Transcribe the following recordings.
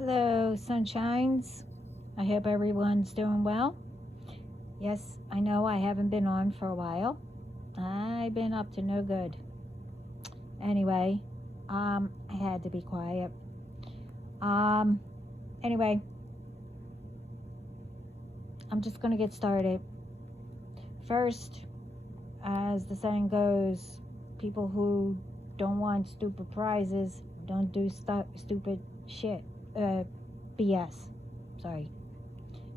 Hello, sunshines. I hope everyone's doing well. Yes, I know I haven't been on for a while. I've been up to no good. Anyway, I had to be quiet. Um, anyway, I'm just gonna get started. First, as the saying goes, people who don't want stupid prizes don't do stupid shit. BS. Sorry.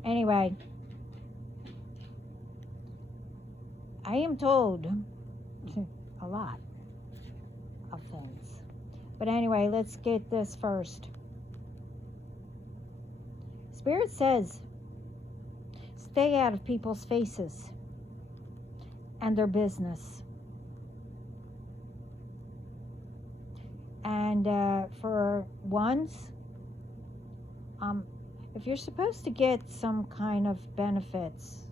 Anyway, I am told a lot of things. But anyway, let's get this first. Spirit says, stay out of people's faces and their business. And for once, if you're supposed to get some kind of benefits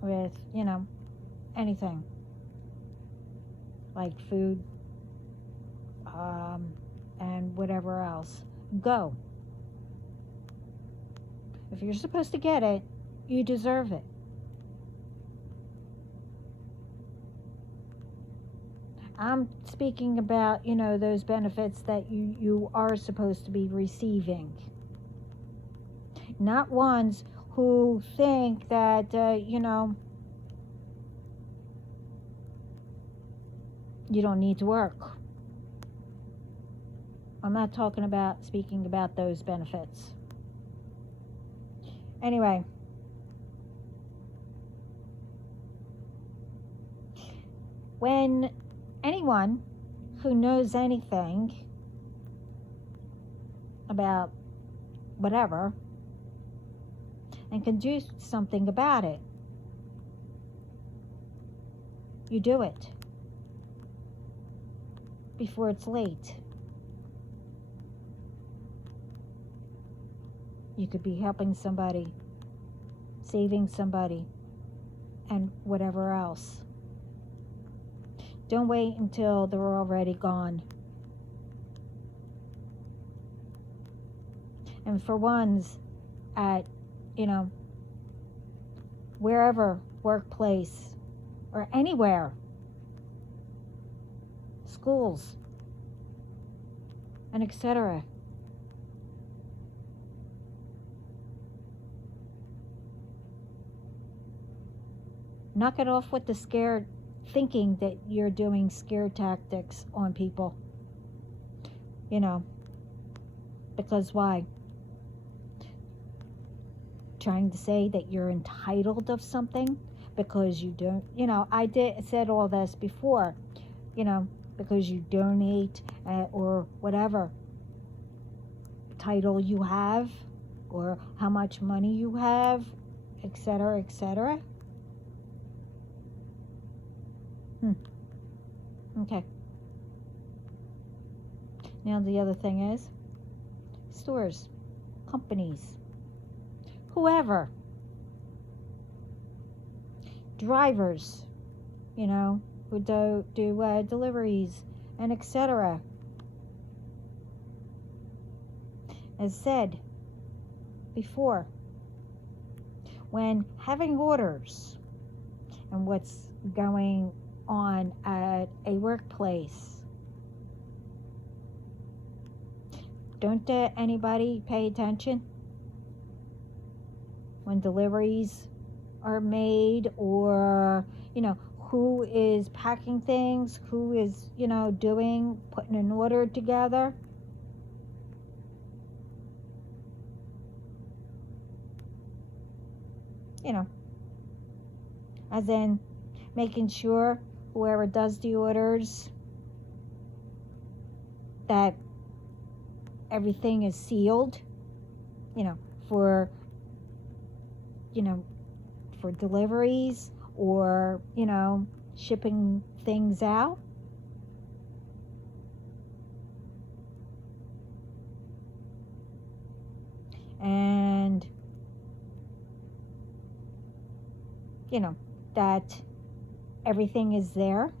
with, anything like food and whatever else, go. If you're supposed to get it, you deserve it. I'm speaking about, those benefits that you are supposed to be receiving. Not ones who think that, you don't need to work. I'm not speaking about those benefits. Anyway, when anyone who knows anything about whatever and can do something about it, you do it before it's late. You could be helping somebody, saving somebody, and whatever else. Don't wait until they're already gone. And for ones at, wherever, workplace, or anywhere, schools, and etc. Knock it off with the scared thinking that you're doing scare tactics on people. Because why? Trying to say that you're entitled of something because you don't, said all this before, because you donate or whatever title you have or how much money you have, etc., etc. Okay. Now the other thing is stores, companies, whoever, drivers, who do deliveries and etc. As said before, when having orders and what's going on at a workplace, don't anybody pay attention when deliveries are made, or who is packing things, who is putting an order together? As in making sure whoever does the orders that everything is sealed, for for deliveries or shipping things out. And that everything is there.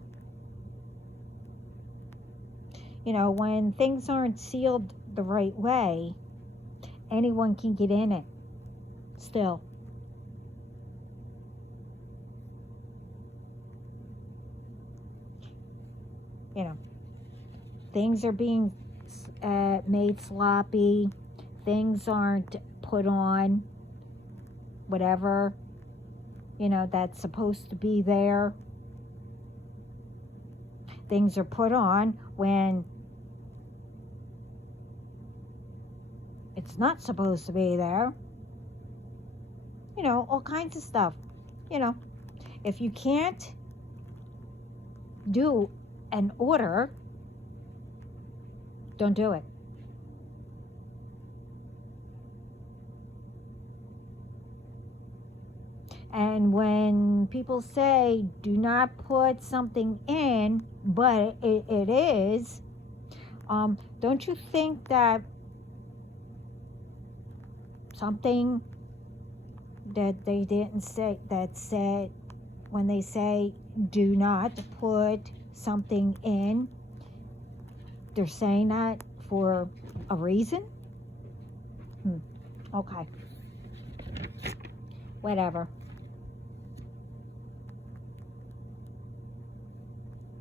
When things aren't sealed the right way, anyone can get in it still. You know, things are being made sloppy. Things aren't put on whatever, that's supposed to be there. Things are put on when it's not supposed to be there. All kinds of stuff. If you can't do an order, don't do it. And when people say do not put something in, but it is, don't you think that something that they didn't say, that said, when they say do not put something in, they're saying that for a reason? Okay. Whatever.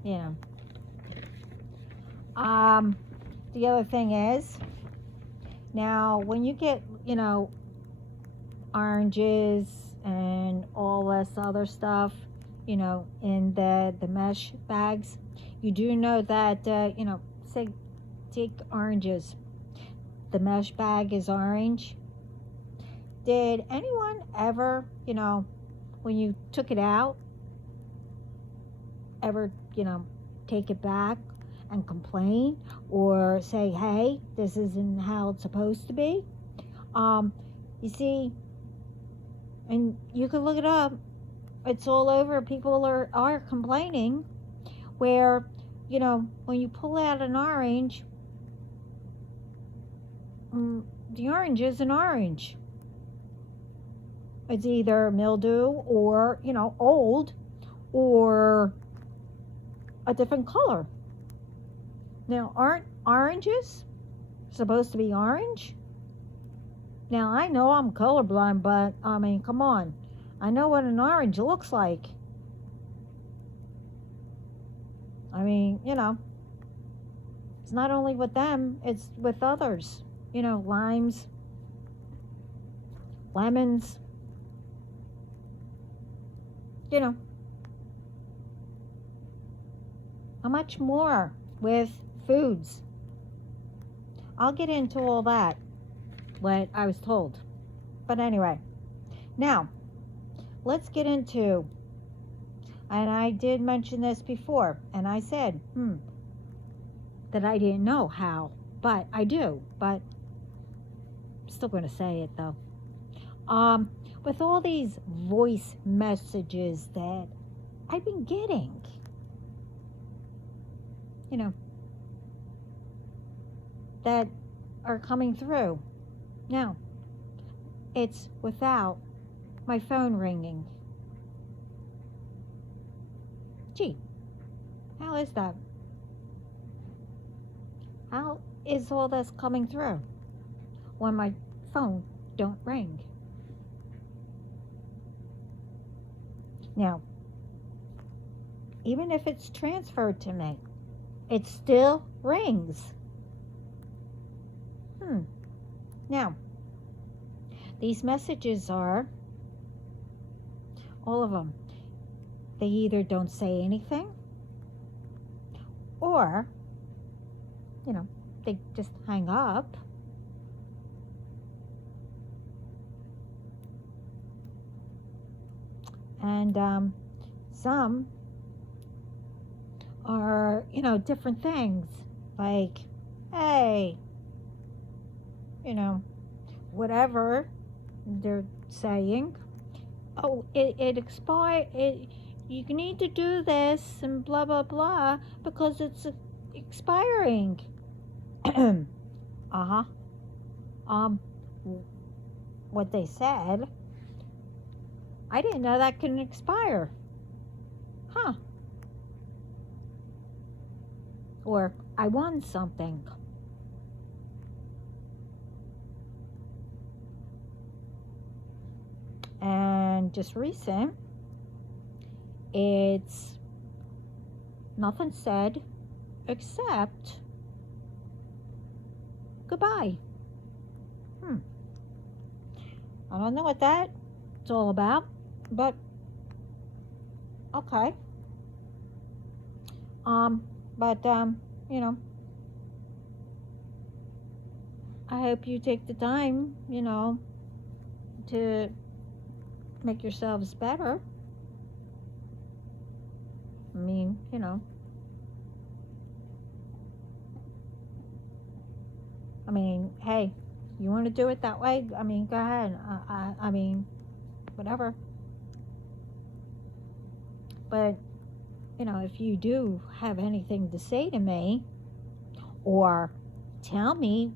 Yeah. The other thing is, now when you get, oranges and all this other stuff, in the mesh bags, you do know that, say, take oranges. The mesh bag is orange. Did anyone ever, when you took it out, ever, take it back and complain or say, hey, this isn't how it's supposed to be? You see, and you can look it up, it's all over. People are complaining where, when you pull out an orange, the orange isn't orange. It's either mildew or, old, or a different color. Now, aren't oranges supposed to be orange? Now, I know I'm colorblind, but, come on. I know what an orange looks like. It's not only with them, it's with others. Limes, lemons, how much more with foods? I'll get into all that, what I was told. But anyway, now, let's get into, and I did mention this before, and I said, that I didn't know how, but I do, but I'm still going to say it though. With all these voice messages that I've been getting, that are coming through. Now, it's without my phone ringing. Gee, how is that? How is all this coming through when my phone don't ring? Now, even if it's transferred to me, it still rings. Now, these messages are, all of them, they either don't say anything, or, they just hang up. And some are, different things, like, hey, whatever they're saying. Oh, it expired. You need to do this and blah, blah, blah, because it's expiring. Uh-huh. What they said, I didn't know that can expire. Huh. Or, I won something. And just recent, it's nothing said except goodbye. I don't know what that's all about, but okay. But you know, I hope you take the time, to make yourselves better. I mean, hey, you want to do it that way? I mean, go ahead. I mean, whatever. But, if you do have anything to say to me or tell me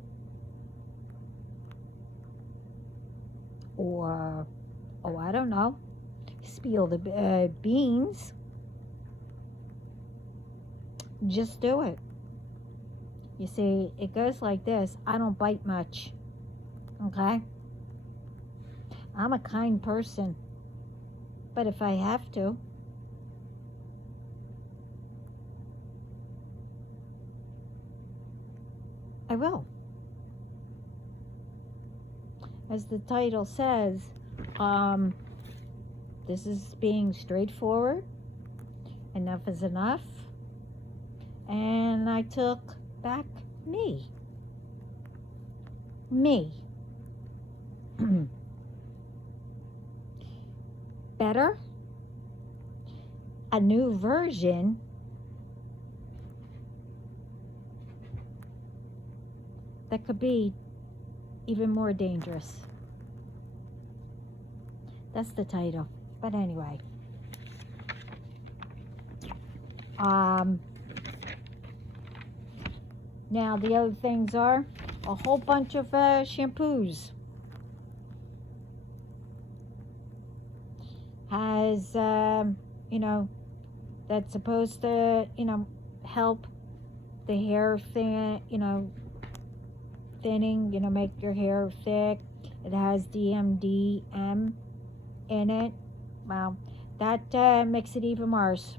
or, oh, I don't know, spill the beans, just do it. You see, it goes like this. I don't bite much, okay? I'm a kind person, but if I have to, I will. As the title says, this is being straightforward. Enough is enough. And I took back me. Better, a new version, that could be even more dangerous. That's the title. But anyway, now the other things are a whole bunch of shampoos. Has that's supposed to help the hair thinning, make your hair thick. It has DMDM in it. Wow, that makes it even worse.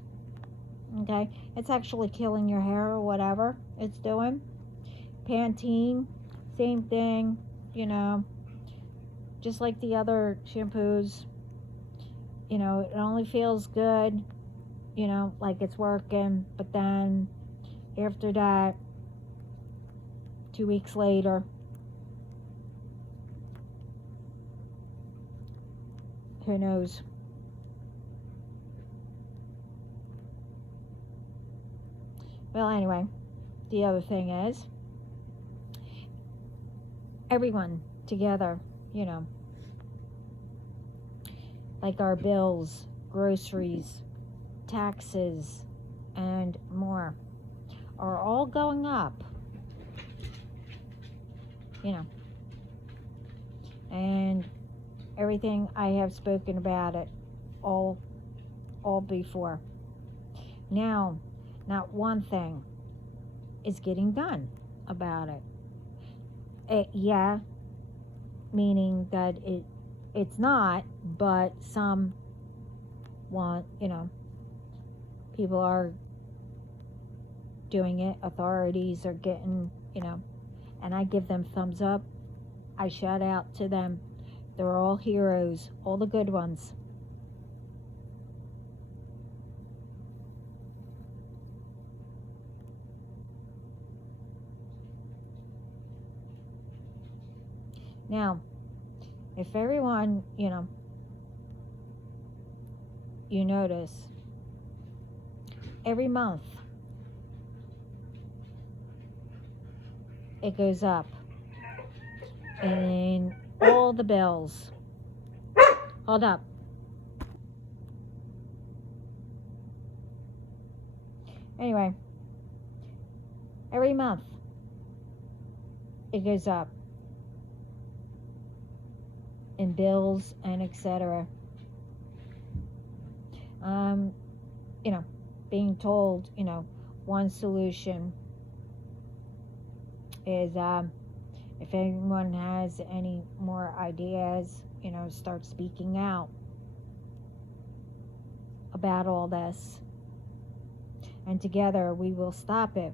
Okay, it's actually killing your hair or whatever it's doing. Pantene, same thing, just like the other shampoos. It only feels good, like it's working, but then after that, 2 weeks later, who knows? Well, anyway, the other thing is, everyone together, like our bills, groceries, taxes, and more, are all going up, and everything I have spoken about it all before. Now, not one thing is getting done about it. Yeah, meaning that it's not, but some want, people are doing it, authorities are getting, and I give them thumbs up. I shout out to them. They're all heroes, all the good ones. Now, if everyone, you notice, every month it goes up in all the bills. Hold up. Anyway, every month it goes up in bills and etc. Being told, one solution is If anyone has any more ideas, start speaking out about all this. And together we will stop it.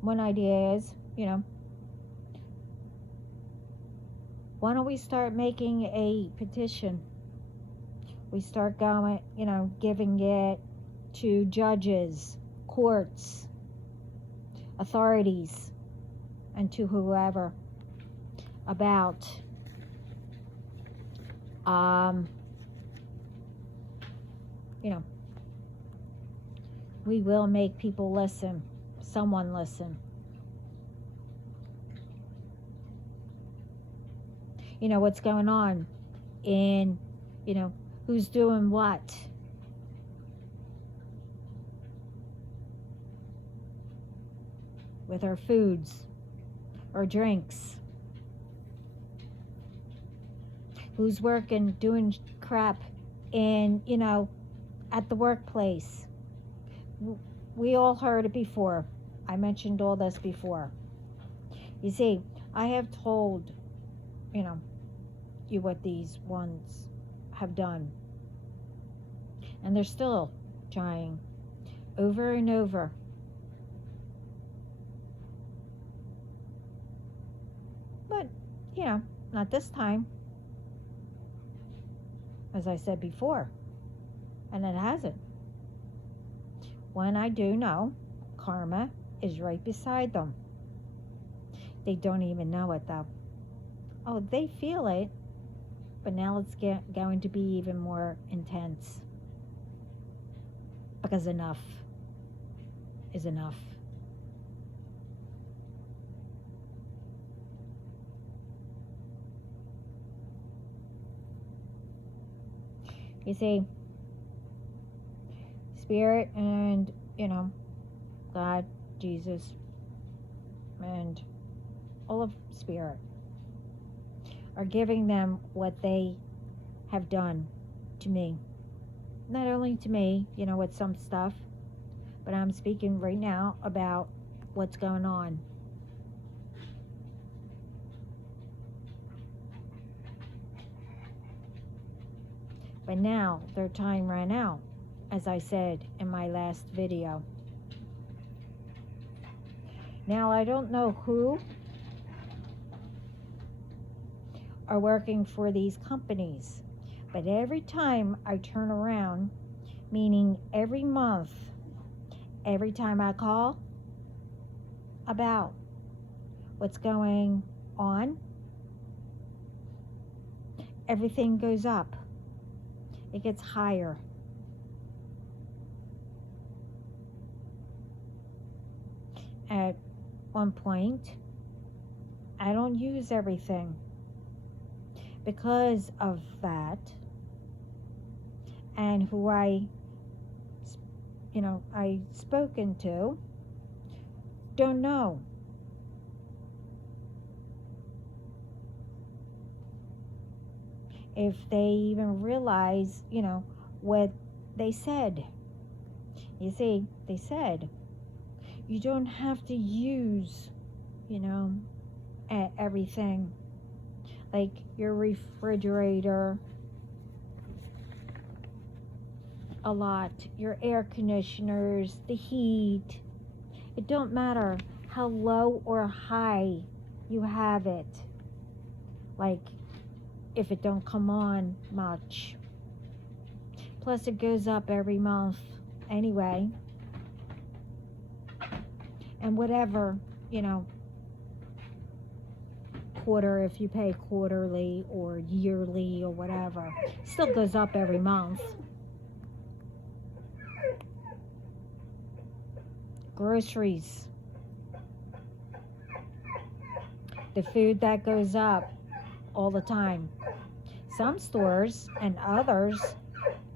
One idea is, why don't we start making a petition? We start going, giving it to judges, courts, authorities, and to whoever about we will make people listen, someone listen. What's going on in, who's doing what. With our foods or drinks. Who's working, doing crap in, at the workplace. We all heard it before. I mentioned all this before. You see, I have told, you what these ones have done. And they're still trying over and over. But, not this time. As I said before. And it hasn't. When I do know, karma is right beside them. They don't even know it though. Oh, they feel it, but now it's going to be even more intense. Because enough is enough. You see, Spirit and, God, Jesus, and all of Spirit are giving them what they have done to me. Not only to me, with some stuff, but I'm speaking right now about what's going on. But now their time ran out, as I said in my last video. Now I don't know who are working for these companies, but every time I turn around, meaning every month, every time I call about what's going on, everything goes up. It gets higher. At one point, I don't use everything. Because of that, and who I've spoken to, don't know. If they even realize, what they said. You see, they said, you don't have to use, everything. Like your refrigerator a lot, your air conditioners, the heat. It don't matter how low or high you have it. Like if it don't come on much. Plus it goes up every month anyway. And whatever, quarter, if you pay quarterly or yearly or whatever, still goes up every month. Groceries, the food that goes up all the time. Some stores and others,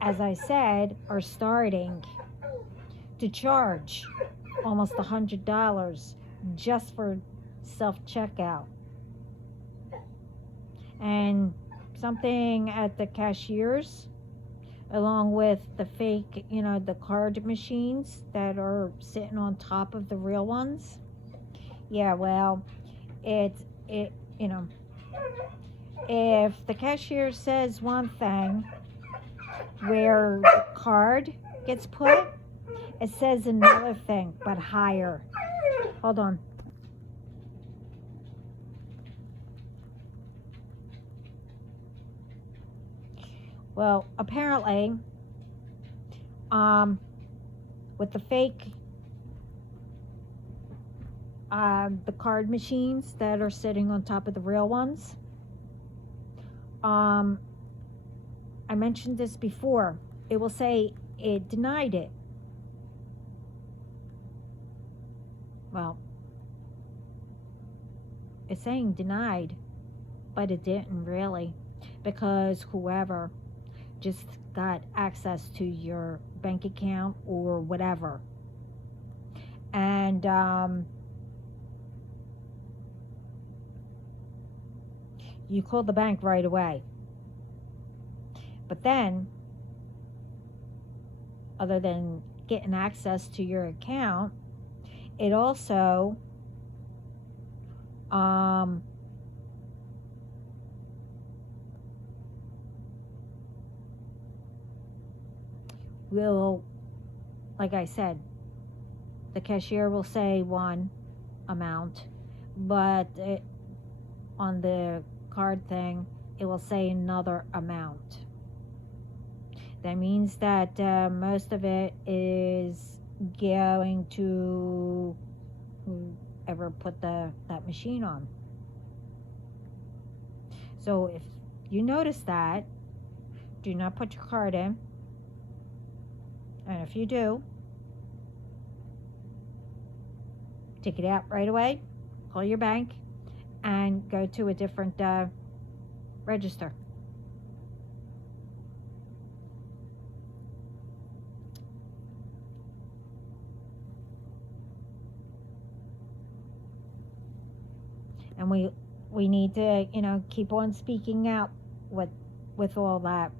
as I said, are starting to charge almost $100 just for self-checkout. And something at the cashiers, along with the fake, the card machines that are sitting on top of the real ones. Yeah, well, it if the cashier says one thing where the card gets put, it says another thing, but higher. Hold on. Well, apparently, with the fake, the card machines that are sitting on top of the real ones, I mentioned this before. It will say it denied it. Well, it's saying denied, but it didn't really, because whoever just got access to your bank account or whatever. And you called the bank right away. But then, other than getting access to your account, it also will, like I said, the cashier will say one amount, but on the card thing, it will say another amount. That means that most of it is going to whoever put that machine on. So if you notice that, do not put your card in. And if you do, take it out right away, call your bank, and go to a different register. And we need to, keep on speaking out with all that.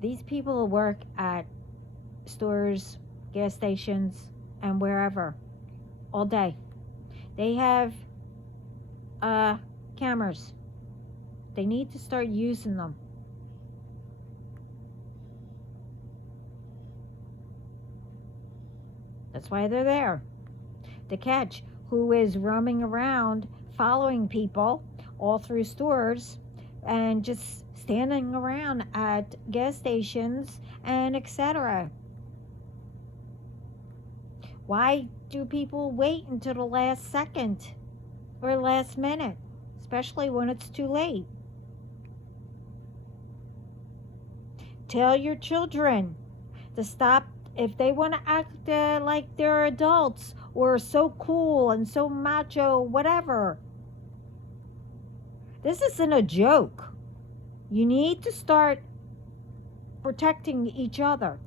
These people who work at stores, gas stations, and wherever all day, they have cameras. They need to start using them. That's why they're there, to catch who is roaming around following people all through stores and just standing around at gas stations and etc. Why do people wait until the last second or last minute, especially when it's too late? Tell your children to stop. If they want to act like they're adults or so cool and so macho, whatever. This isn't a joke. You need to start protecting each other.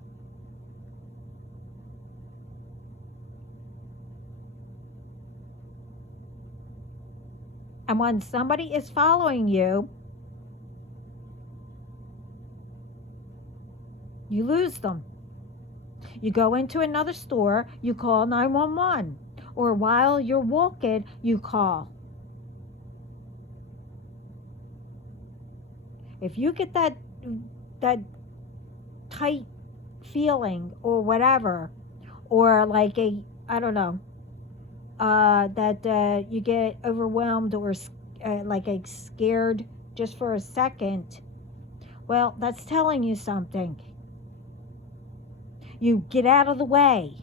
And when somebody is following you, you lose them. You go into another store, you call 911. Or while you're walking, you call. If you get that tight feeling or whatever, or like that you get overwhelmed or scared just for a second, well, that's telling you something. You get out of the way.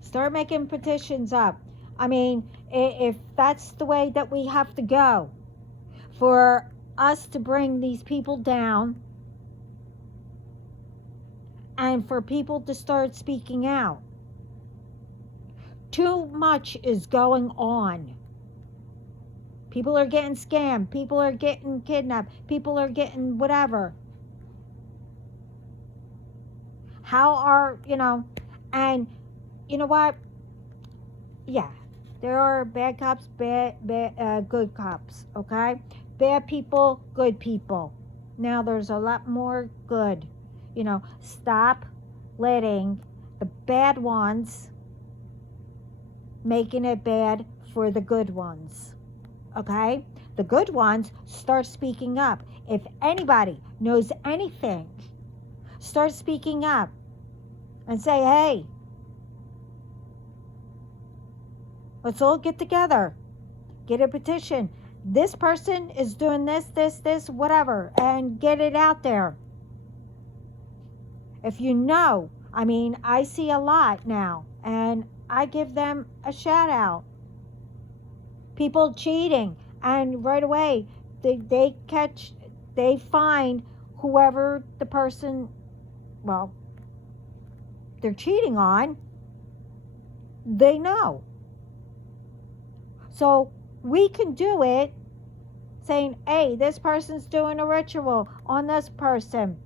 Start making petitions up. I mean, if that's the way that we have to go for us to bring these people down and for people to start speaking out. Too much is going on. People are getting scammed. People are getting kidnapped. People are getting whatever. How are, and you know what? Yeah, there are bad cops, good cops, okay? Bad people, good people. Now there's a lot more good. Stop letting the bad ones making it bad for the good ones, okay? The good ones start speaking up. If anybody knows anything, start speaking up and say, hey, let's all get together, get a petition. This person is doing this, whatever, and get it out there. If I see a lot now, and I give them a shout out. People cheating, and right away they find whoever the person, well, they're cheating on, they know. So we can do it saying, hey, this person's doing a ritual on this person.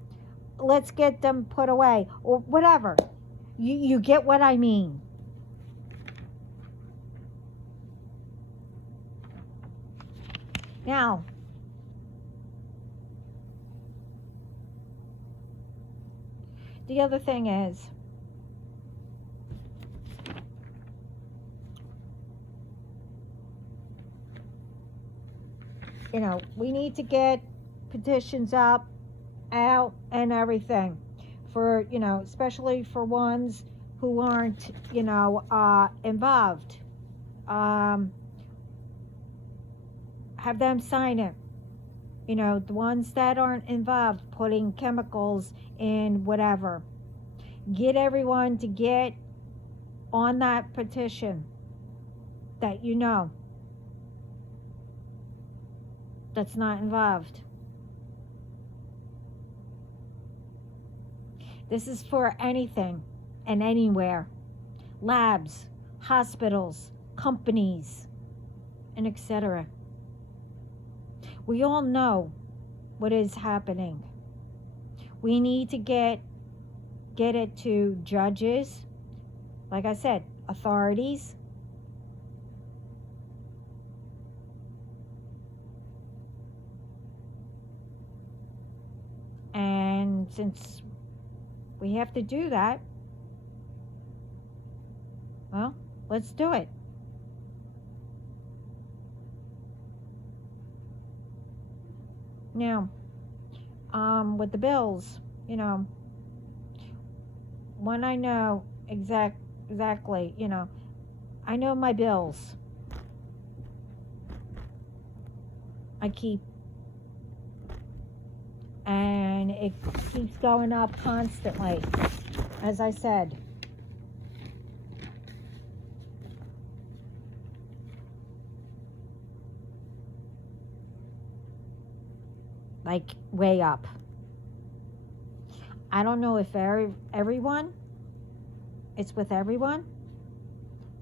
Let's get them put away, or whatever. You get what I mean. Now, the other thing is, we need to get petitions out and everything for, especially for ones who aren't, involved. Have them sign it. The ones that aren't involved, putting chemicals in whatever. Get everyone to get on that petition that that's not involved. This is for anything and anywhere. Labs, hospitals, companies, and etc. We all know what is happening. We need to get it to judges, like I said, authorities, and since we have to do that, well, let's do it. Now, with the bills, when I know exactly, I know my bills. I keep, and it keeps going up constantly, as I said. Like way up. I don't know if everyone, it's with everyone,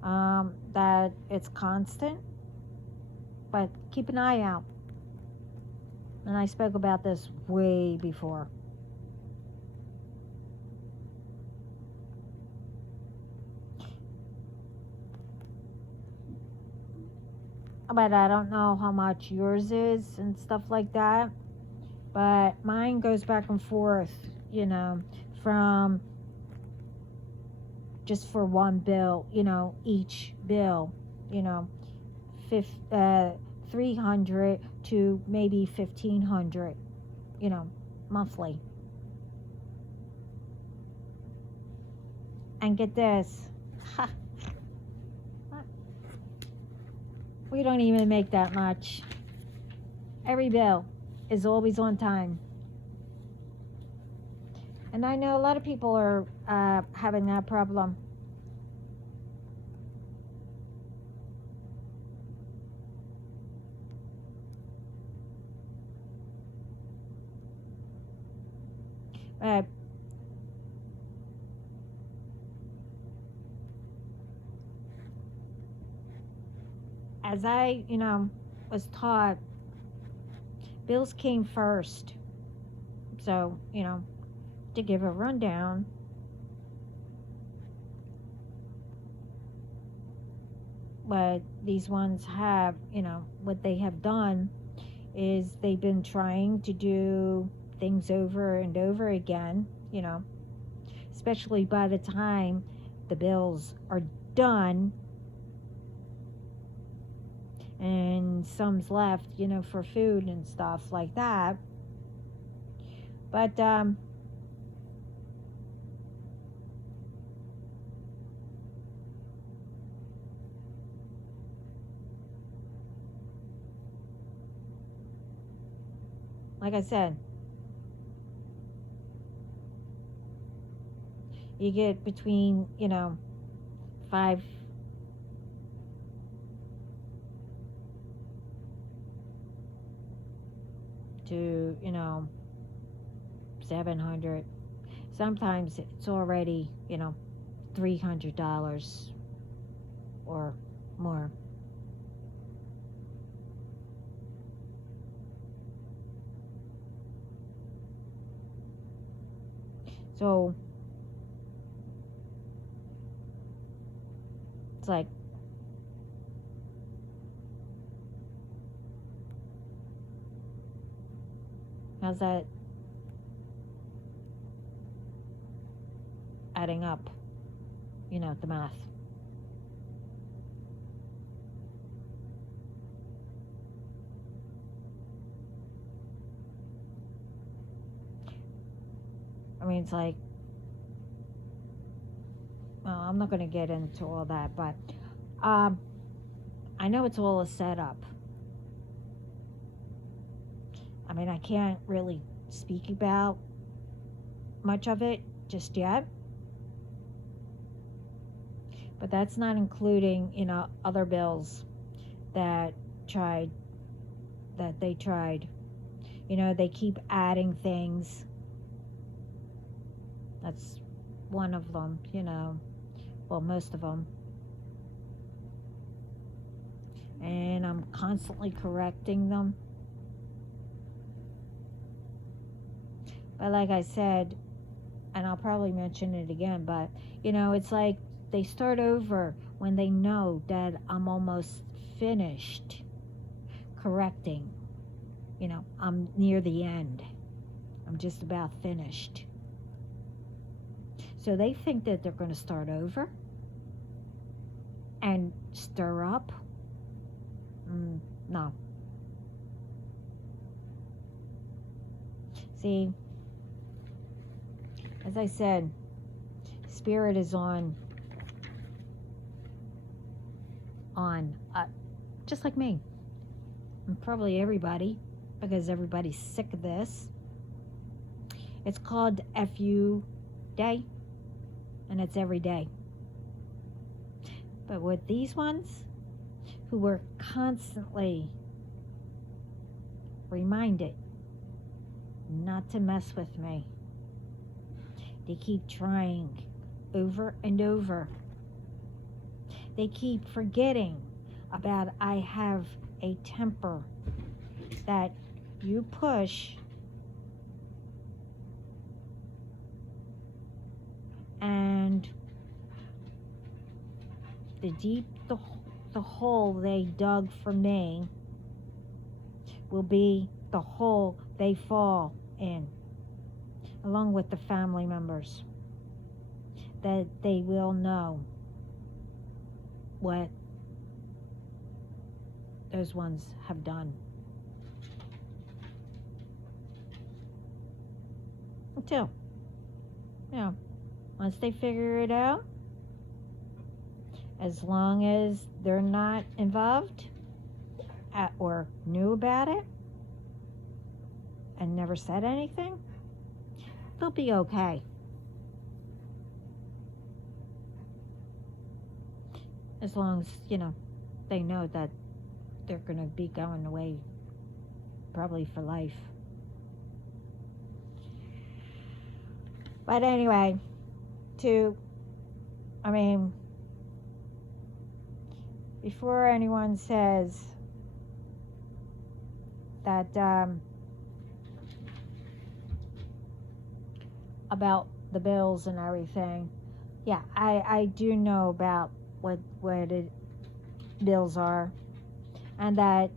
that it's constant, but keep an eye out. And I spoke about this way before. But I don't know how much yours is and stuff like that. But mine goes back and forth, from just for one bill, each bill, 300 to maybe 1,500, monthly. And get this, we don't even make that much. Every bill is always on time. And I know a lot of people are having that problem. As I, was taught bills came first. So, to give a rundown, what these ones have, what they have done is they've been trying to do things over and over again, especially by the time the bills are done and some's left, for food and stuff like that. But like I said, you get between, 5 to, $700. Sometimes it's already, $300 or more. So it's like, how's that adding up? The math. I mean, it's like, well, I'm not going to get into all that, but I know it's all a setup. I mean, I can't really speak about much of it just yet. But that's not including, other bills that they tried. They keep adding things. That's one of them, well, most of them. And I'm constantly correcting them. But like I said, and I'll probably mention it again, but, it's like they start over when they know that I'm almost finished correcting. I'm near the end. I'm just about finished. So they think that they're going to start over and stir up. No. See, as I said, spirit is on, just like me, and probably everybody, because everybody's sick of this. It's called FU Day, and it's every day. But with these ones, who were constantly reminded not to mess with me, they keep trying over and over. They keep forgetting about I have a temper that you push and the hole they dug for me will be the hole they fall in, along with the family members, that they will know what those ones have done. Until, once they figure it out, as long as they're not involved or knew about it and never said anything, they'll be okay. As long as, they know that they're going to be going away probably for life. But anyway, before anyone says that about the bills and everything. Yeah, I do know about what the bills are, and that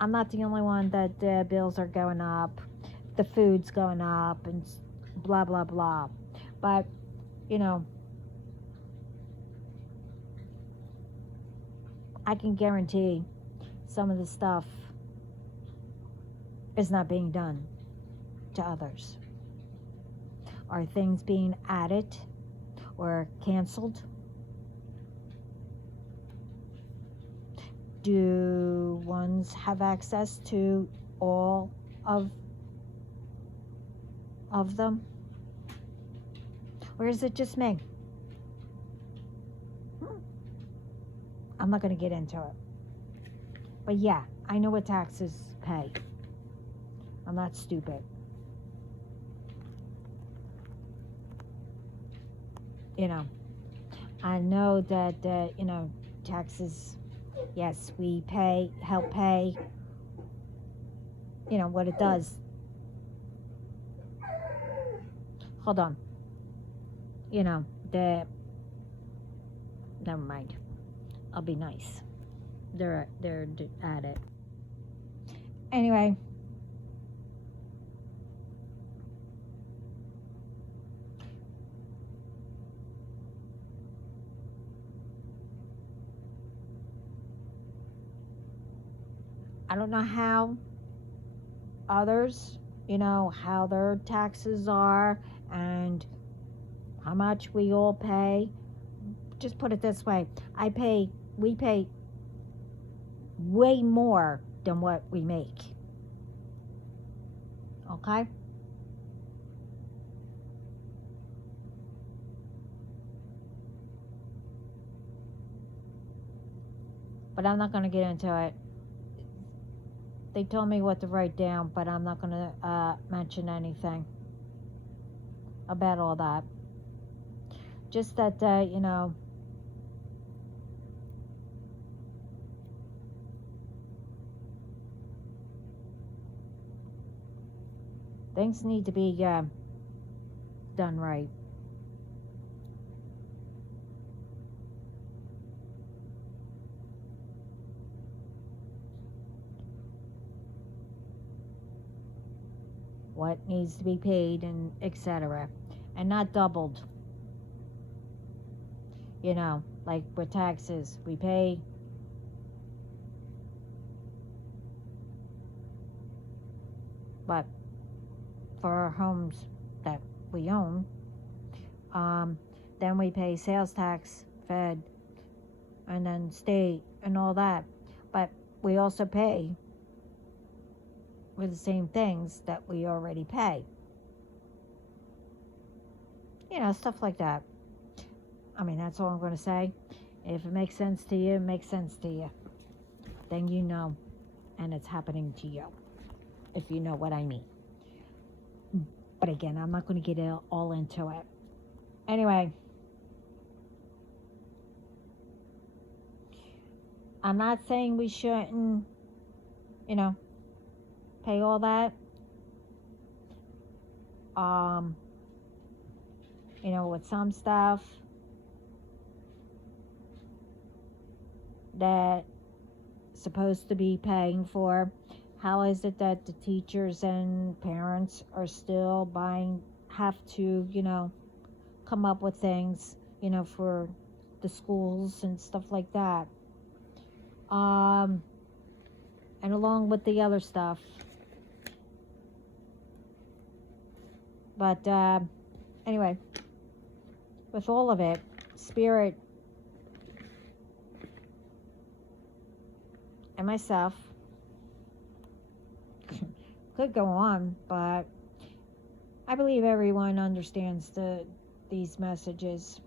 I'm not the only one that the bills are going up, the food's going up, and blah blah blah. But you know, I can guarantee some of the stuff is not being done to others. Are things being added or canceled? Do ones have access to all of them? Or is it just me? I'm not going to get into it. But yeah, I know what taxes pay. I'm not stupid. I know that, taxes, yes, we help pay, what it does. Hold on. Never mind. I'll be nice. They're at it. Anyway. I don't know how others, how their taxes are and how much we all pay. Just put it this way. We pay way more than what we make. Okay? But I'm not going to get into it. They told me what to write down, but I'm not going to mention anything about all that. Just that, things need to be done right. What needs to be paid and etc. And not doubled. Like with taxes, we pay but for our homes that we own, then we pay sales tax, Fed, and then state and all that. But we also pay for the same things that we already pay. Stuff like that. I mean, that's all I'm going to say. If it makes sense to you, it makes sense to you. Then and it's happening to you, if you know what I mean. But again, I'm not going to get all into it. Anyway, I'm not saying we shouldn't, pay all that. With some stuff that supposed to be paying for, how is it that the teachers and parents are still have to, come up with things, for the schools and stuff like that. And along with the other stuff. But anyway, with all of it, Spirit and myself could go on, but I believe everyone understands these messages.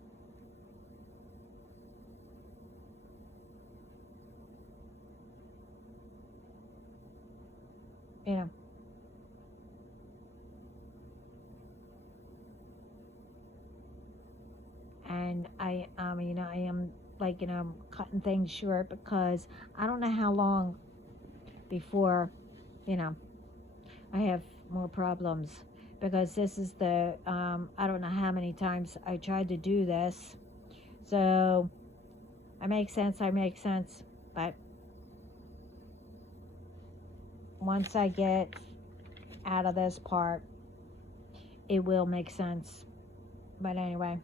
And I am cutting things short because I don't know how long before, I have more problems because this is the, I don't know how many times I tried to do this. So I make sense. But once I get out of this part, it will make sense. But anyway.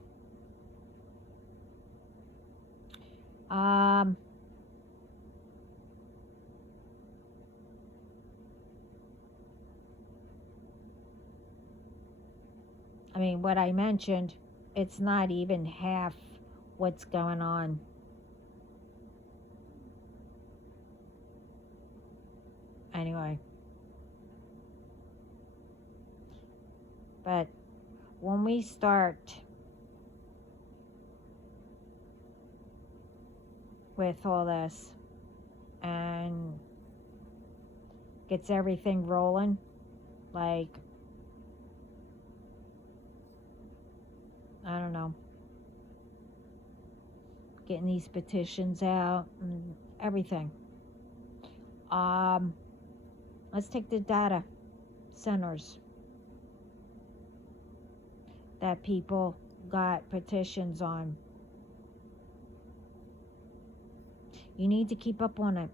I mean, what I mentioned, it's not even half what's going on. Anyway. But when we start with all this and gets everything rolling, like, I don't know, getting these petitions out and everything. Let's take the data centers that people got petitions on. You need to keep up on it.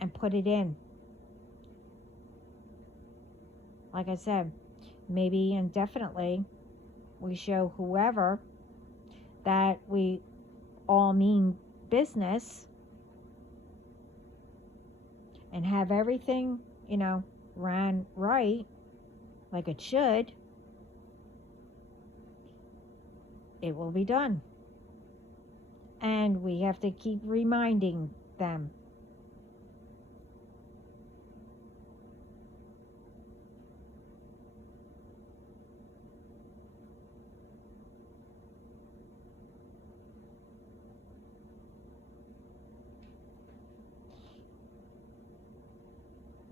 And put it in. Like I said, maybe indefinitely we show whoever that we all mean business and have everything, ran right like it should. It will be done. And we have to keep reminding them.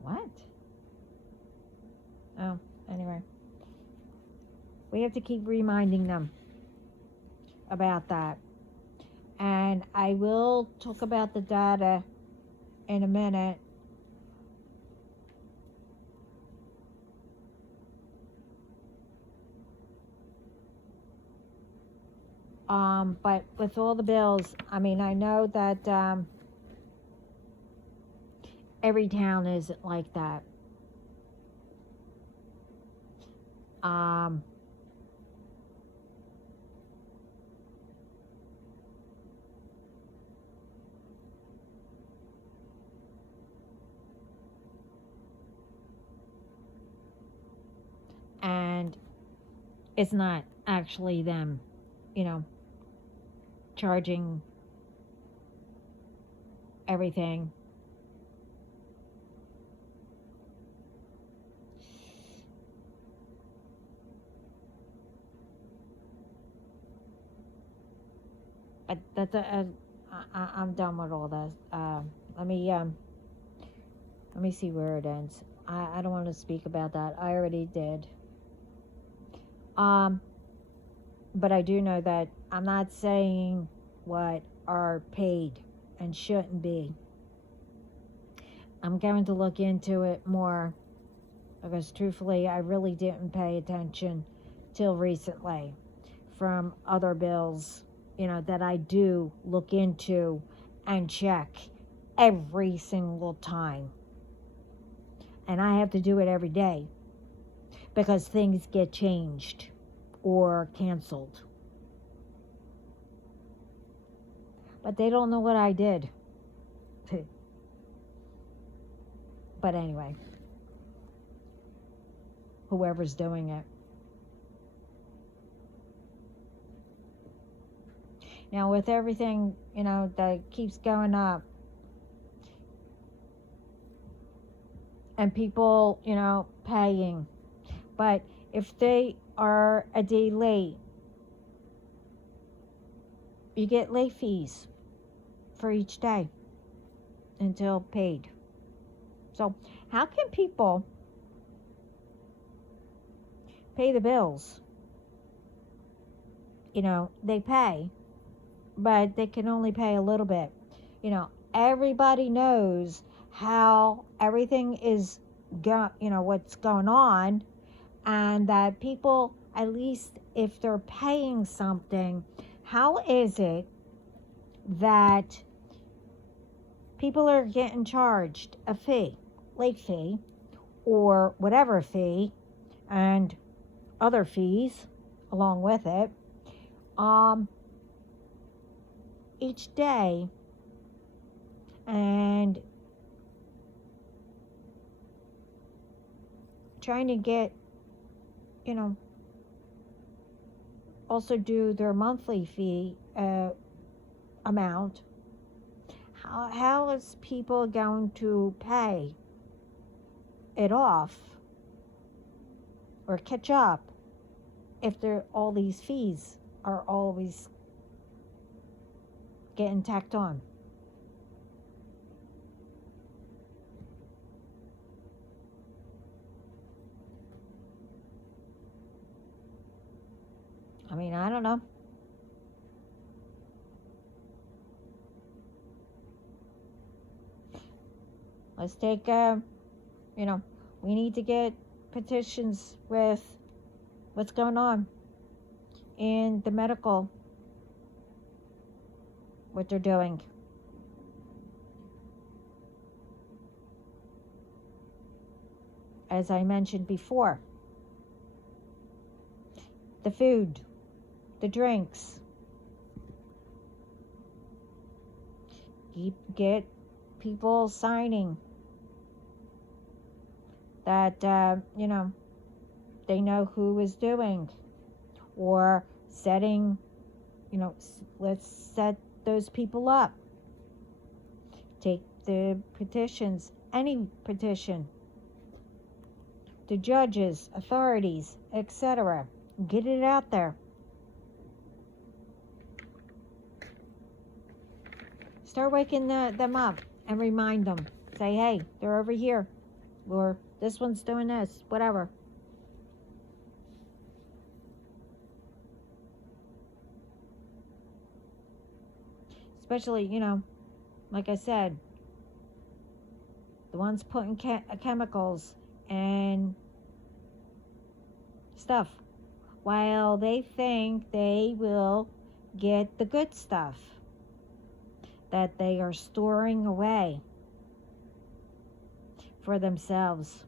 What? Oh, anyway. We have to keep reminding them about that. And I will talk about the data in a minute. But with all the bills, I mean, I know that every town isn't like that. And it's not actually them, charging everything. But that's I'm done with all this. Let me see where it ends. I don't want to speak about that. I already did. But I do know that I'm not saying what are paid and shouldn't be. I'm going to look into it more because truthfully, I really didn't pay attention till recently from other bills, that I do look into and check every single time. And I have to do it every day because things get changed or canceled. But they don't know what I did. But anyway, whoever's doing it. Now with everything, that keeps going up and people, paying. But if they are a day late, you get late fees for each day until paid. So how can people pay the bills? They pay, but they can only pay a little bit. Everybody knows how everything is what's going on, and that people, at least if they're paying something, how is it that people are getting charged a fee, late fee, or whatever fee, and other fees along with it, each day, and trying to get, also do their monthly fee amount. How is people going to pay it off or catch up if all these fees are always getting tacked on? I mean, I don't know. Let's take, we need to get petitions with what's going on in the medical, what they're doing. As I mentioned before, the food, the drinks, get people signing that, they know who is doing, or setting, let's set those people up. Take the petitions, any petition, the judges, authorities, etc. Get it out there. Start waking them up and remind them. Say, hey, they're over here. Or this one's doing this, whatever. Especially, like I said, the ones putting chemicals and stuff, while they think they will get the good stuff that they are storing away for themselves.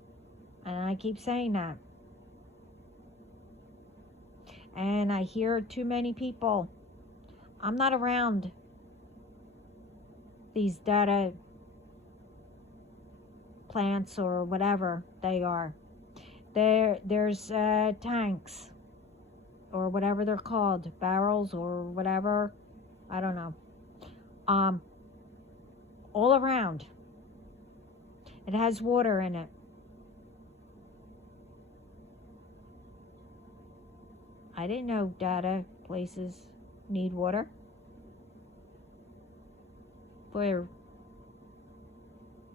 And I keep saying that. And I hear too many people. I'm not around these data plants or whatever they are. There's tanks or whatever they're called, barrels or whatever, I don't know. All around. It has water in it. I didn't know data places need water for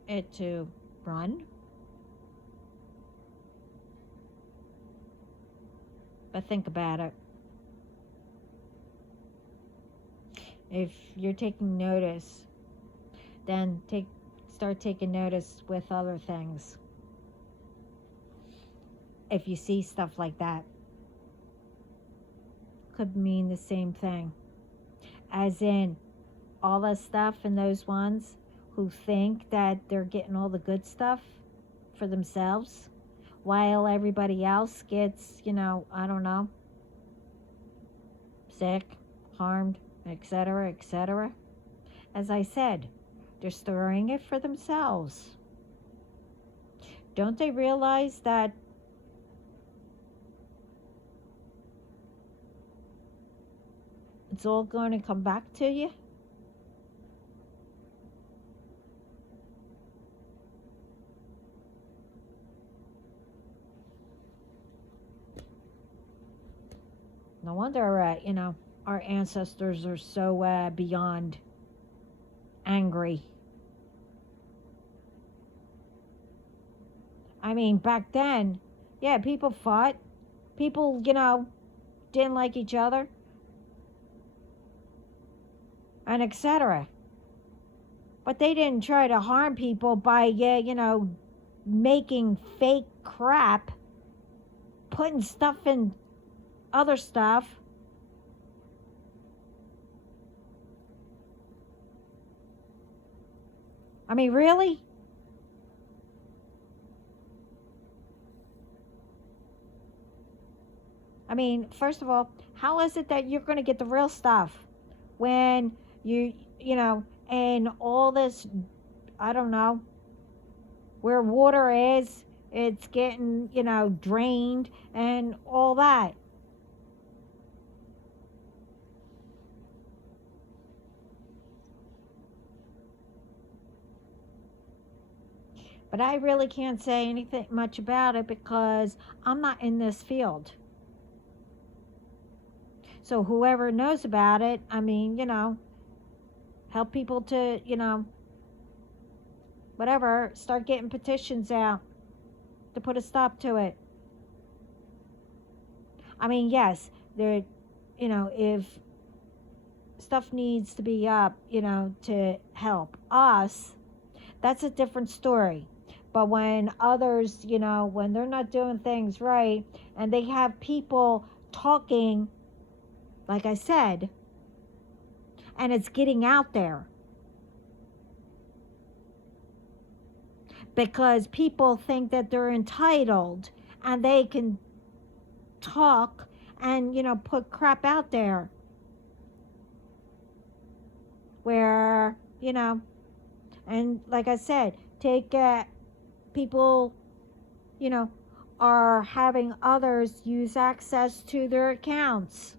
it to run. But think about it. If you're taking notice, then start taking notice with other things. If you see stuff like that, could mean the same thing. As in, all the stuff and those ones who think that they're getting all the good stuff for themselves, while everybody else gets, I don't know, sick, harmed, etc., etc. As I said, they're storing it for themselves. Don't they realize that it's all going to come back to you? No wonder, our ancestors are so beyond angry. I mean, back then, yeah, people fought. People, didn't like each other. and etc. But they didn't try to harm people by, making fake crap, putting stuff in other stuff. I mean, really? I mean, first of all, how is it that you're going to get the real stuff when and all this, I don't know, where water is, it's getting, drained and all that. But I really can't say anything much about it because I'm not in this field. So whoever knows about it, I mean, help people to, whatever, start getting petitions out to put a stop to it. I mean, yes, there, if stuff needs to be up, to help us, that's a different story. But when others, when they're not doing things right and they have people talking, like I said, and it's getting out there because people think that they're entitled and they can talk and, put crap out there where, and like I said, take people, are having others use access to their accounts.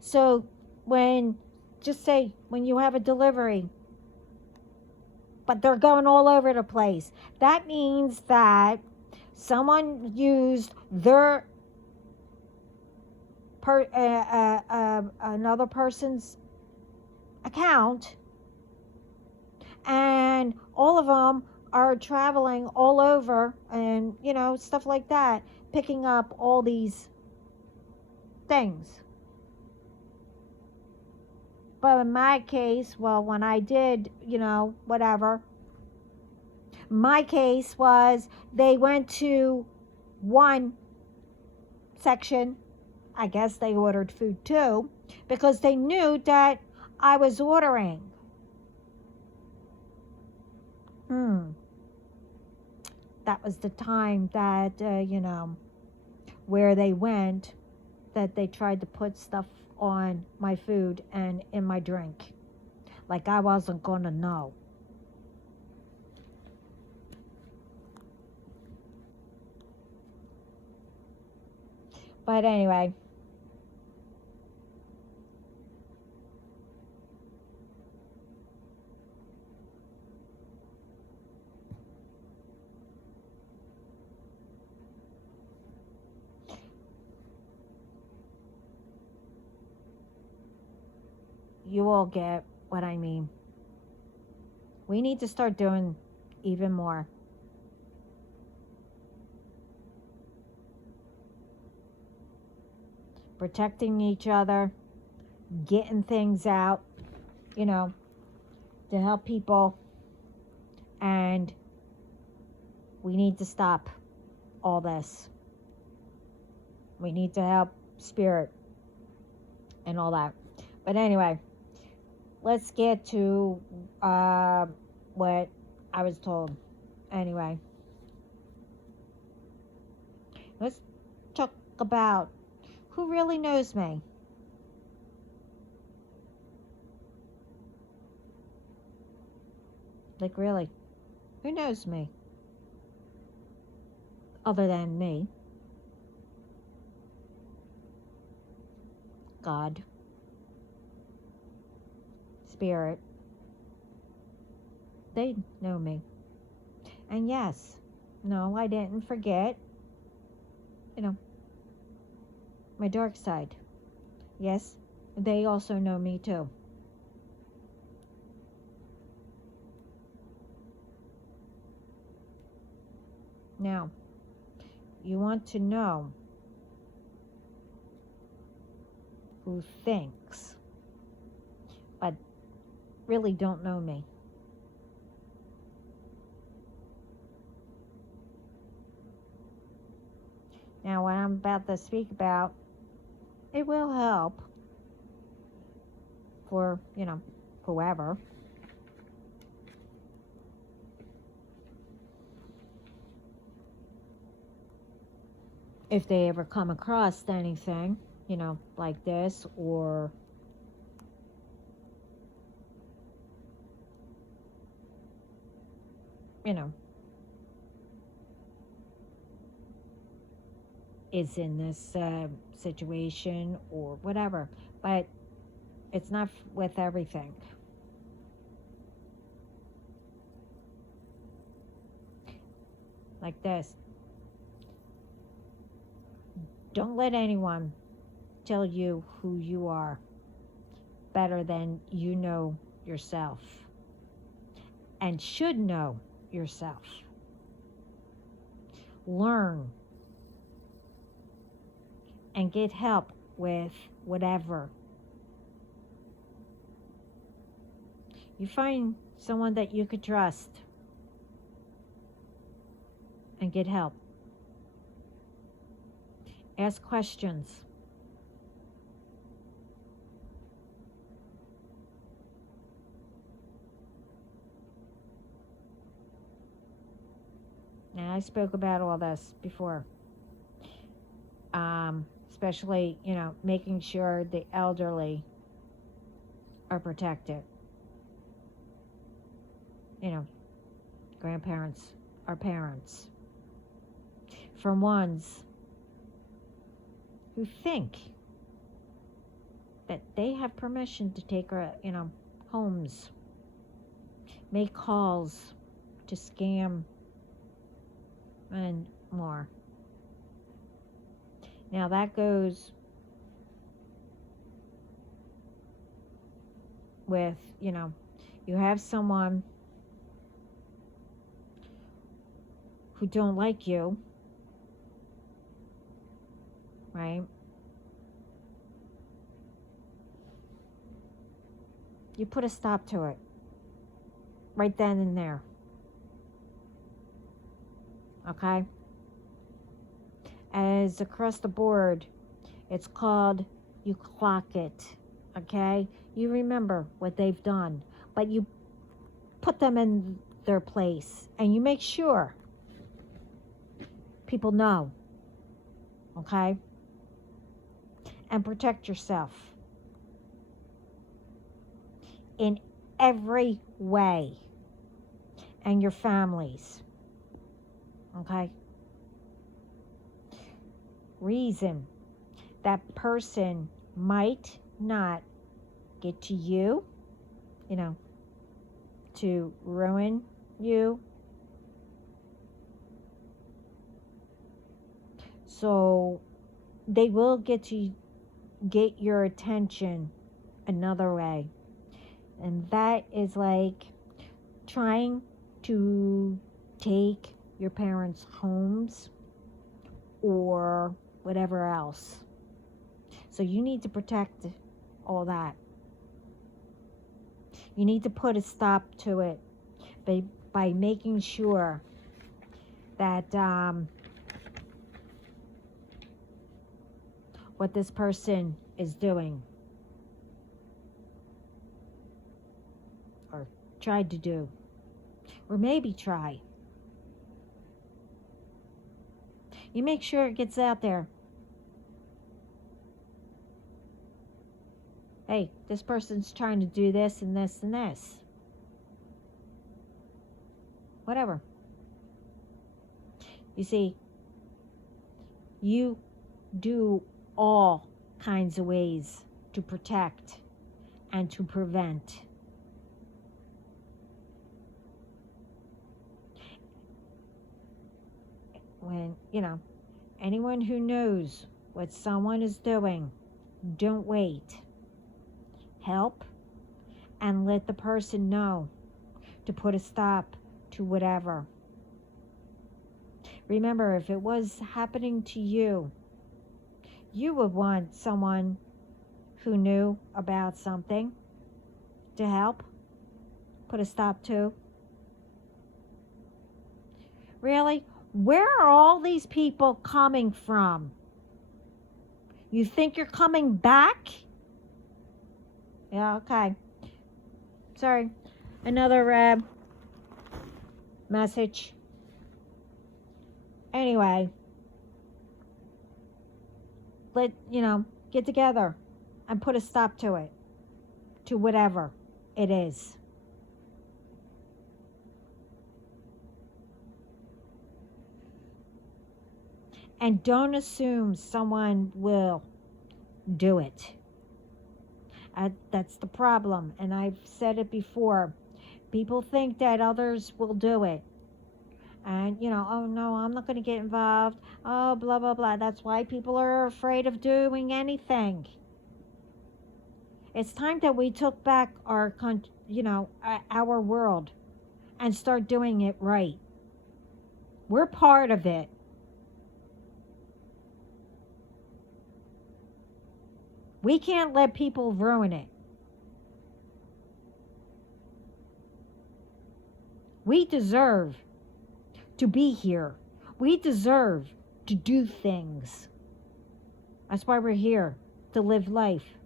So just say when you have a delivery, but they're going all over the place, that means that someone used their another person's account, and all of them are traveling all over and stuff like that, picking up all these things. But in my case, well, when I did, whatever, my case was they went to one section. I guess they ordered food too because they knew that I was ordering. That was the time that, where they went, that they tried to put stuff on my food and in my drink. Like I wasn't going to know. But anyway. You all get what I mean. We need to start doing even more. Protecting each other, getting things out, to help people. And we need to stop all this. We need to help spirit and all that. But anyway, let's get to what I was told. Anyway, let's talk about who really knows me. Like, really, who knows me other than me? God, spirit, they know me. And yes, no, I didn't forget, my dark side. Yes, they also know me too. Now, you want to know who thinks, but really don't know me. Now, what I'm about to speak about, it will help for, whoever. If they ever come across anything, like this, or is in this situation or whatever. But it's not with everything. Like this. Don't let anyone tell you who you are better than you know yourself, and should know yourself. Learn and get help with whatever. You find someone that you could trust and get help. Ask questions. Now, I spoke about all this before. Especially, making sure the elderly are protected. Grandparents are parents. From ones who think that they have permission to take, homes, make calls to scam and more. Now that goes with, you have someone who don't like you, right? You put a stop to it right then and there. Okay? As across the board, it's called you clock it. Okay? You remember what they've done, but you put them in their place and you make sure people know. Okay? And protect yourself in every way, and your families. Okay? Reason that person might not get to you, to ruin you. So they will get your attention another way. And that is like trying to take your parents' homes or whatever else. So you need to protect all that. You need to put a stop to it by making sure that what this person is doing or tried to do, or maybe try. You make sure it gets out there. Hey, this person's trying to do this and this and this. Whatever. You see, you do all kinds of ways to protect and to prevent. When, anyone who knows what someone is doing, don't wait. Help and let the person know to put a stop to whatever. Remember, if it was happening to you, you would want someone who knew about something to help, put a stop to. Really? Where are all these people coming from? You think you're coming back? Yeah, okay. Sorry. Another message. Anyway, get together and put a stop to it, to whatever it is. And don't assume someone will do it. That's the problem. And I've said it before. People think that others will do it. And, oh no, I'm not going to get involved. Oh, blah, blah, blah. That's why people are afraid of doing anything. It's time that we took back our world and start doing it right. We're part of it. We can't let people ruin it. We deserve to be here. We deserve to do things. That's why we're here, to live life.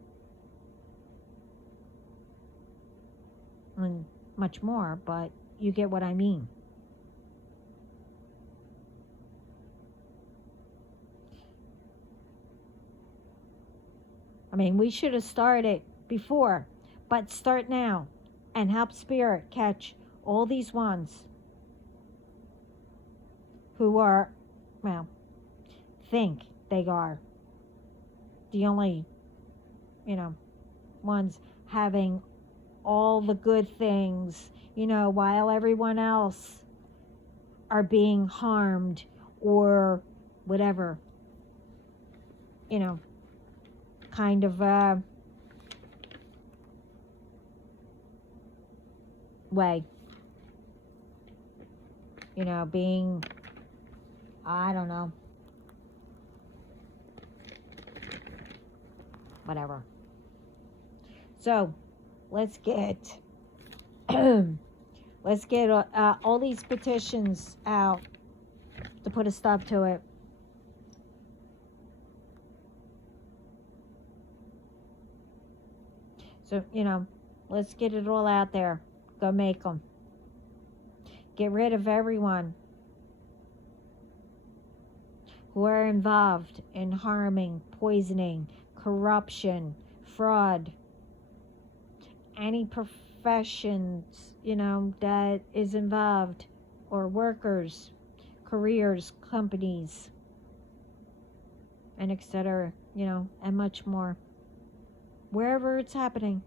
And much more, but you get what I mean. I mean, we should have started before, but start now and help Spirit catch all these ones who are, think they are the only, ones having all the good things, while everyone else are being harmed or whatever, kind of way, being, I don't know, whatever. So let's get all these petitions out to put a stop to it. So, let's get it all out there. Go make them. Get rid of everyone who are involved in harming, poisoning, corruption, fraud, any professions, that is involved, or workers, careers, companies, and etc., and much more. Wherever it's happening,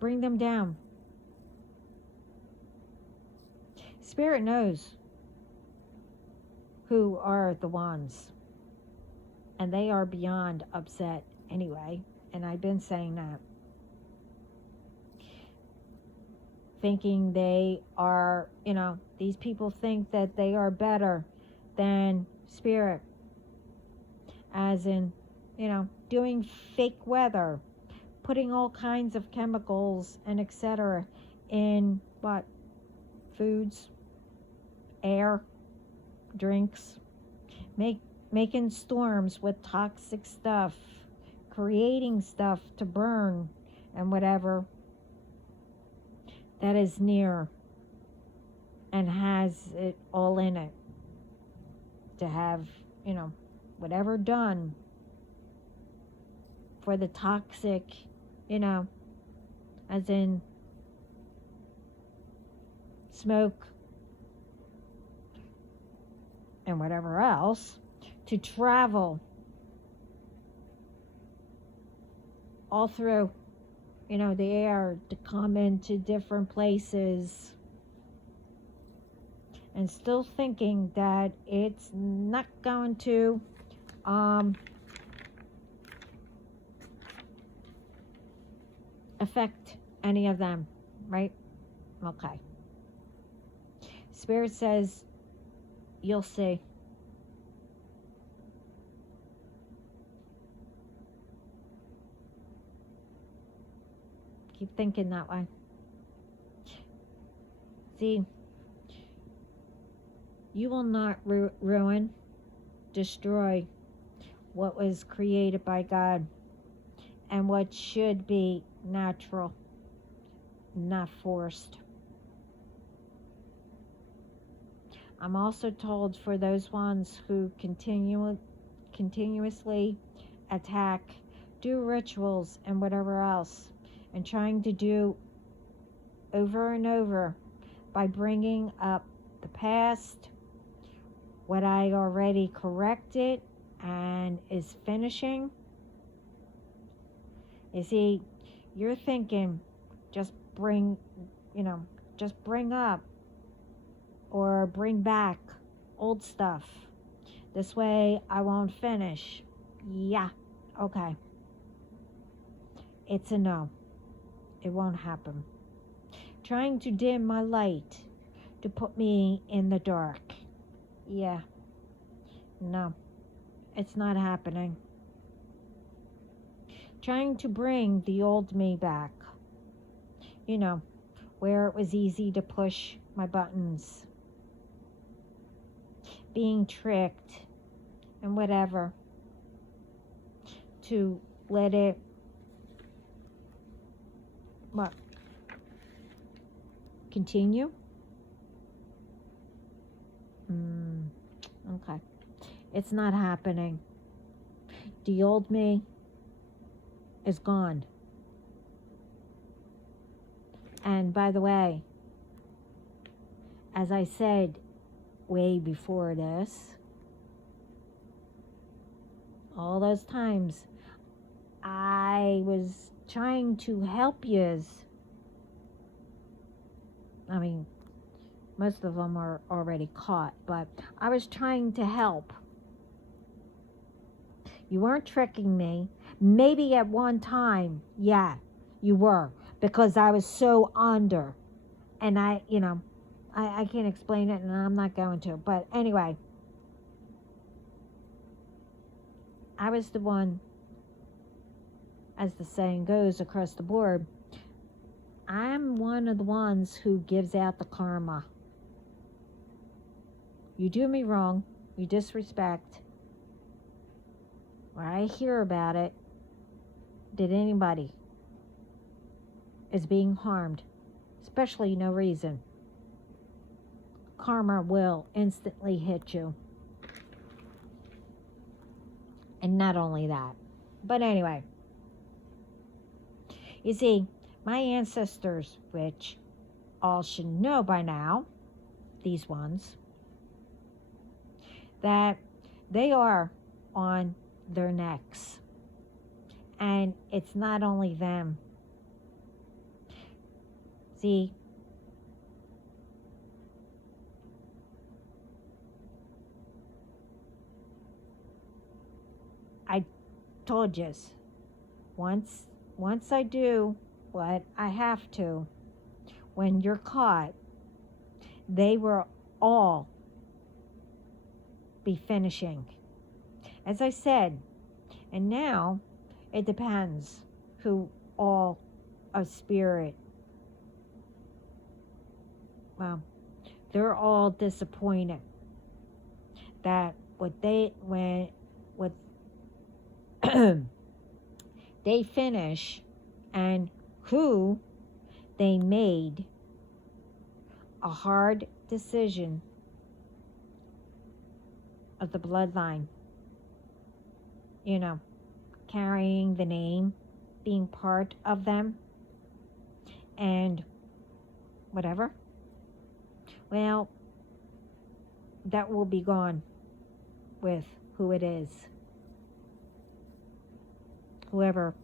bring them down. Spirit knows who are the ones, and they are beyond upset anyway, and I've been saying that. Thinking they are, these people think that they are better than Spirit, as in, doing fake weather, putting all kinds of chemicals and etc. in what? Foods, air, drinks, making storms with toxic stuff, creating stuff to burn and whatever that is near and has it all in it to have, whatever done for the toxic, as in smoke and whatever else, to travel all through, the air, to come into different places, and still thinking that it's not going to affect any of them, right? Okay. Spirit says, you'll see. keep thinking that way. See, you will not ruin, destroy what was created by God and what should be natural, not forced. I'm also told for those ones who continuously attack, do rituals and whatever else, and trying to do over and over by bringing up the past, what I already corrected and is finishing. You see, you're thinking just bring up or bring back old stuff. This way I won't finish. Yeah, okay. It's a no. It won't happen. Trying to dim my light to put me in the dark. Yeah. No. It's not happening. Trying to bring the old me back. You know, where it was easy to push my buttons. Being tricked and whatever. To let it, what? Continue? Okay. It's not happening. The old me is gone. And by the way, as I said way before this, all those times I was trying to help yous. I mean, most of them are already caught, but I was trying to help. You weren't tricking me. Maybe at one time, yeah, you were, because I was so under. And I can't explain it, and I'm not going to. But anyway, I was the one, as the saying goes across the board, I'm one of the ones who gives out the karma. You do me wrong, you disrespect, or I hear about it, that anybody is being harmed, especially no reason, karma will instantly hit you. And not only that, but anyway, you see, my ancestors, which all should know by now, these ones, that they are on their necks. And it's not only them. See, I told you, once I do what I have to, when you're caught, they will all be finishing. As I said, and now it depends who all of spirit. Well, they're all disappointed that what they finish and who they made a hard decision of the bloodline, carrying the name, being part of them, and whatever, well, that will be gone with who it is, whoever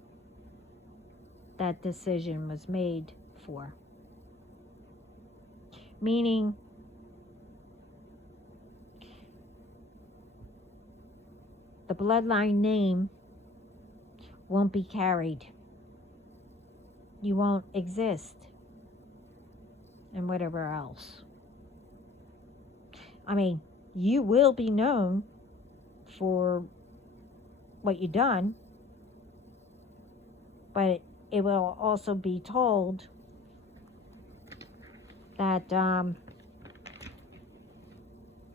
that decision was made for. Meaning, the bloodline name won't be carried. You won't exist. And whatever else. I mean, you will be known for what you've done, but it will also be told that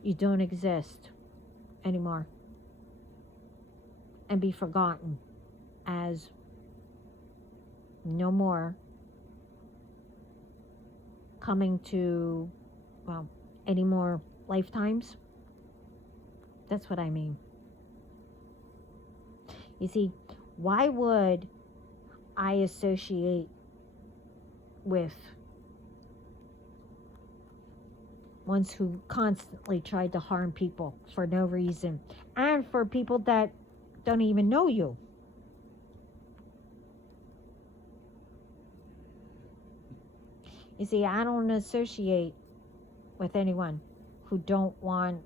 you don't exist anymore and be forgotten as no more coming to, well, any more lifetimes. That's what I mean. You see, why would I associate with ones who constantly tried to harm people for no reason, and for people that don't even know you? You see, I don't associate with anyone who don't want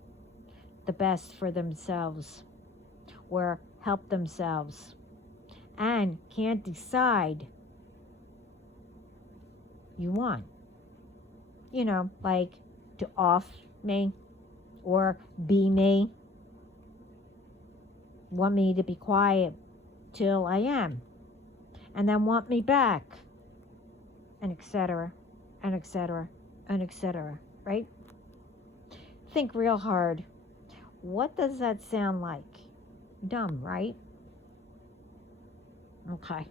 the best for themselves or help themselves and can't decide you want. You know, like to off me or be me. Want me to be quiet till I am. And then want me back. And etc. And etc. And etc. Right? Think real hard. What does that sound like? Dumb, right? Okay.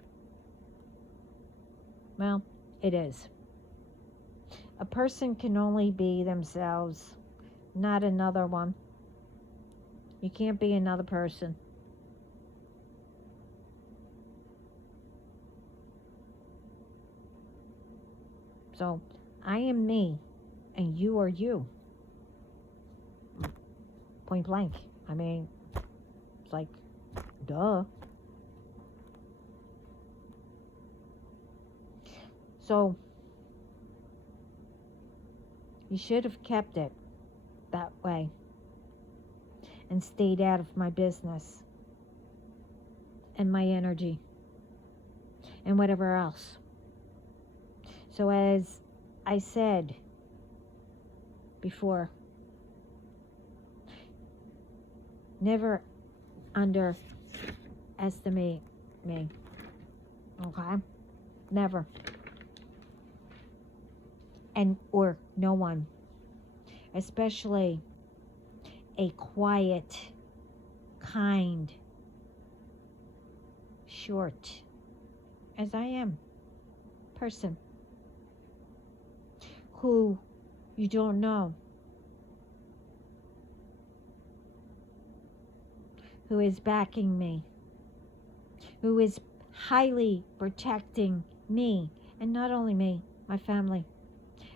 Well, it is. A person can only be themselves, not another one. You can't be another person. So, I am me, and you are you. Point blank. I mean, it's like, duh. So, you should have kept it that way and stayed out of my business and my energy and whatever else. So as I said before, never underestimate me. Okay? Never. And or no one, especially a quiet, kind, short, as I am, person who you don't know, who is backing me, who is highly protecting me, and not only me, my family.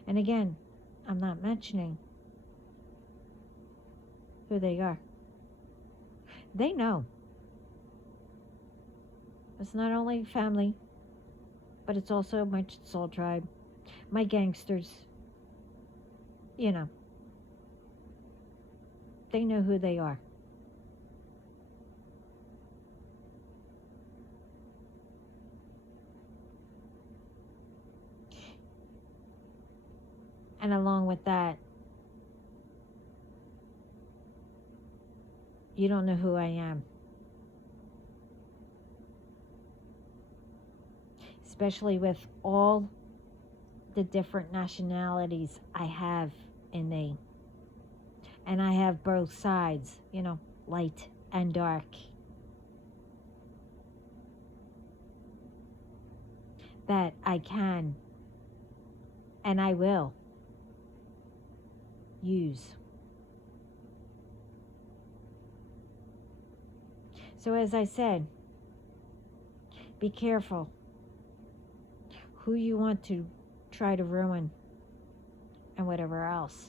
And again, I'm not mentioning who they are. They know. It's not only family, but it's also my soul tribe, my gangsters. You know, they know who they are. And along with that, you don't know who I am. Especially with all the different nationalities I have in me. And I have both sides, you know, light and dark. That I can and I will use. So as I said, be careful who you want to try to ruin and whatever else.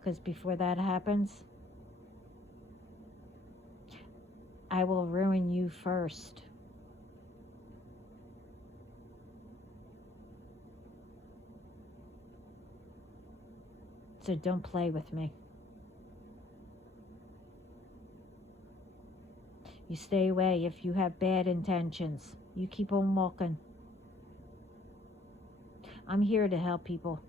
Because before that happens, I will ruin you first. So don't play with me. You stay away if you have bad intentions. You keep on walking. I'm here to help people.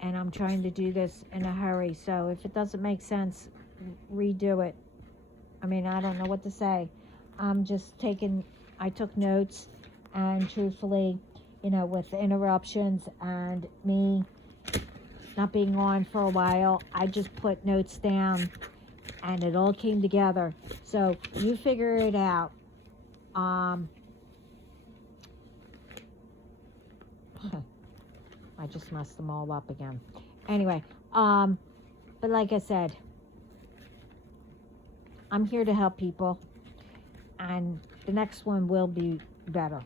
and I'm trying to do this in a hurry. So if it doesn't make sense, redo it. I mean, I don't know what to say. I'm just I took notes, and truthfully, with interruptions and me not being on for a while, I just put notes down and it all came together. So you figure it out. I just messed them all up again. Anyway, but like I said, I'm here to help people, and the next one will be better.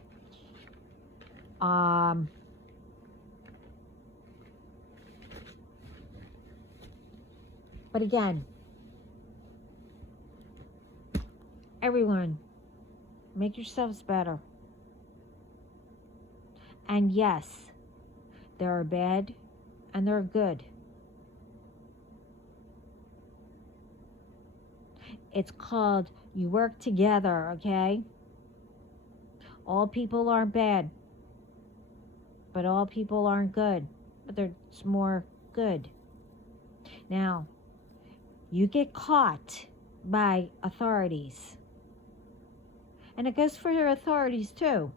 But again, everyone, make yourselves better. And yes, there are bad and there are good. It's called you work together, okay? All people aren't bad, but all people aren't good. But there's more good. Now, you get caught by authorities. And it goes for your authorities too.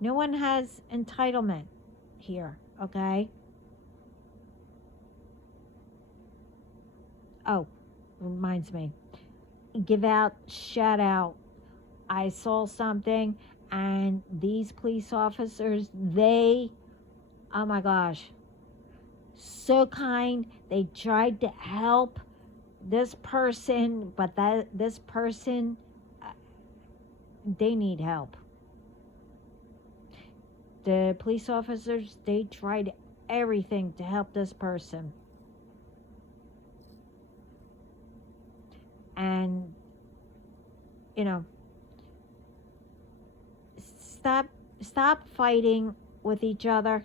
No one has entitlement here, okay? Oh, reminds me. Give out, shout out. I saw something, and these police officers, oh my gosh, so kind. They tried to help this person, but this person, they need help. The police officers, they tried everything to help this person. And, stop fighting with each other.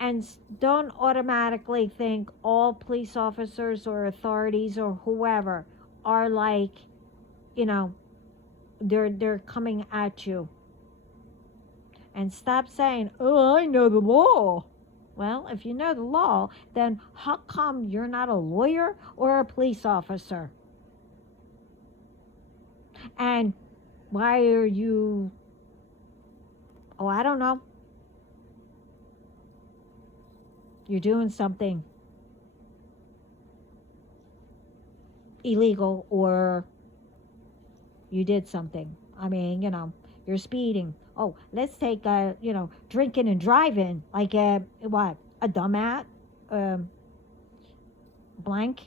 And don't automatically think all police officers or authorities or whoever are like, they're coming at you. And stop saying, oh, I know the law. Well, if you know the law, then how come you're not a lawyer or a police officer? And why are you, I don't know. You're doing something illegal, or you did something. I mean, you're speeding. Oh, let's take, drinking and driving, like a dumbass, blank.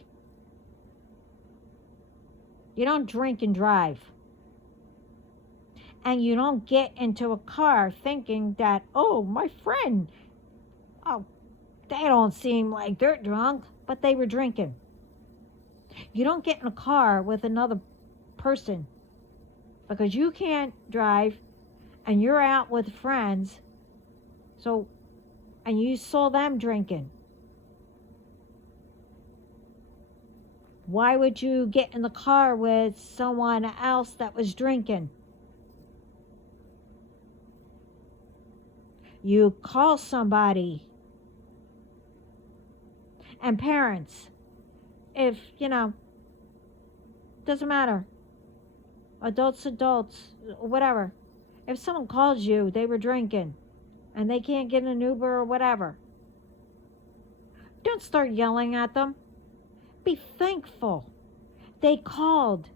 You don't drink and drive. And you don't get into a car thinking that, oh, my friend, they don't seem like they're drunk, but they were drinking. You don't get in a car with another person because you can't drive and you're out with friends, and you saw them drinking. Why would you get in the car with someone else that was drinking? You call somebody. And parents, if, doesn't matter. Adults, whatever. If someone calls you, they were drinking, and they can't get an Uber or whatever, don't start yelling at them. Be thankful they called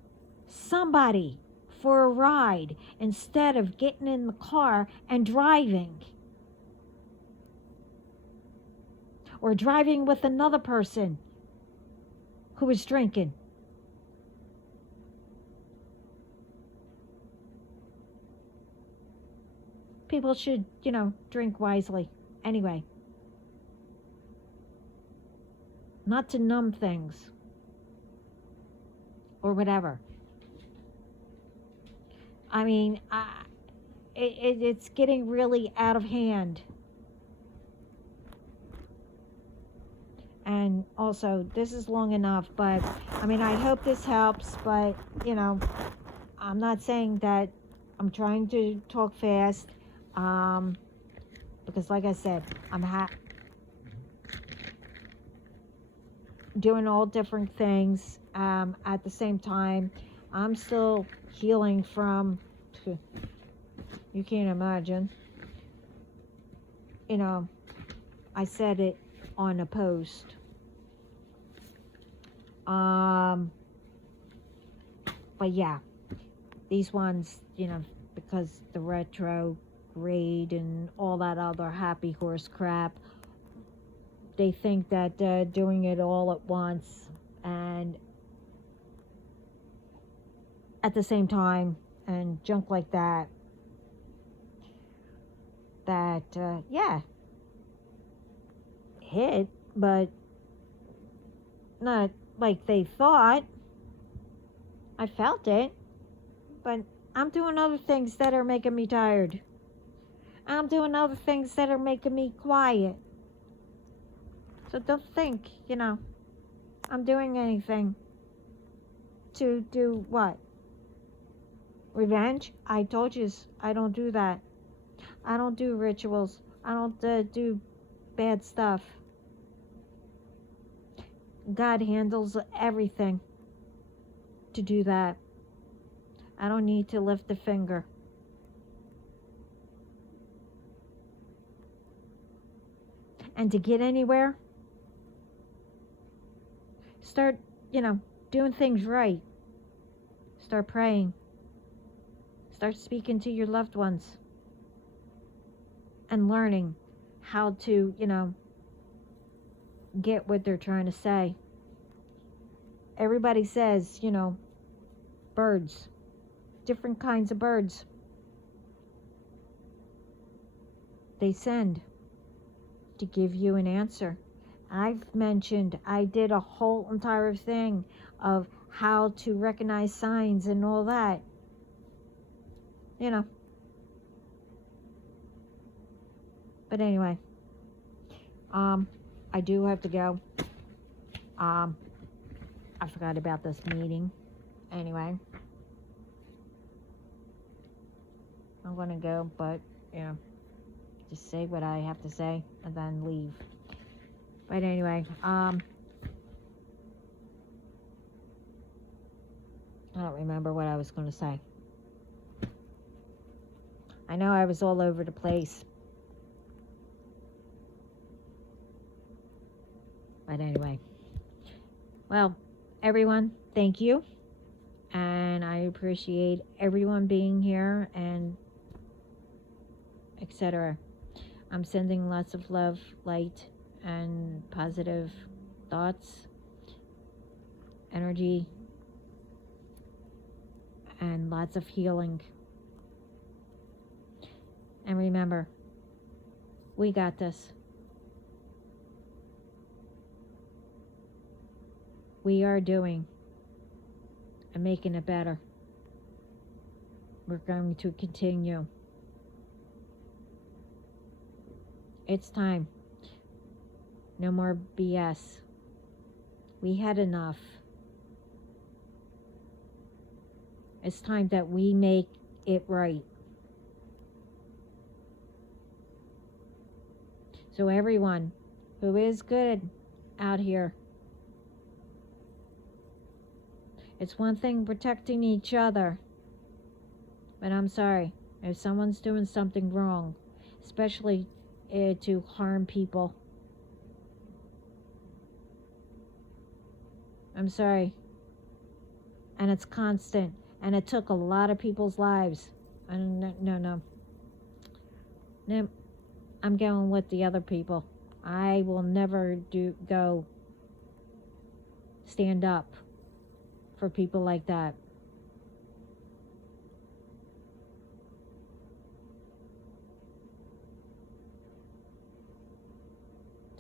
somebody for a ride instead of getting in the car and driving. Or driving with another person who was drinking. People should, drink wisely. Anyway. Not to numb things. Or whatever. I mean, it's getting really out of hand. And also, this is long enough, but I mean, I hope this helps, but I'm not saying that I'm trying to talk fast, because like I said, doing all different things. At the same time, I'm still healing from, you can't imagine, you know, I said it on a post. But yeah, these ones, because the retrograde and all that other happy horse crap, they think that doing it all at once and at the same time and junk like that, yeah, hit, but not like they thought. I felt it, but I'm doing other things that are making me tired. I'm doing other things that are making me quiet. So don't think, I'm doing anything to do what? Revenge? I told you I don't do that. I don't do rituals. I don't do bad stuff. God handles everything to do that. I don't need to lift a finger. And to get anywhere, start, doing things right. Start praying. Start speaking to your loved ones. And learning how to, get what they're trying to say. Everybody says, birds. Different kinds of birds. They send to give you an answer. I did a whole entire thing of how to recognize signs and all that. But anyway, I do have to go. I forgot about this meeting. Anyway, I'm gonna go, but just say what I have to say and then leave. But anyway, I don't remember what I was going to say. I know I was all over the place. But anyway, well, everyone, thank you. And I appreciate everyone being here and etc. I'm sending lots of love, light, and positive thoughts, energy, and lots of healing. And remember, we got this. We are doing and making it better. We're going to continue. It's time. No more BS. We had enough. It's time that we make it right. So everyone who is good out here, it's one thing protecting each other, but I'm sorry, if someone's doing something wrong, especially to harm people, I'm sorry. And it's constant, and it took a lot of people's lives. No. I'm going with the other people. I will never go stand up for people like that.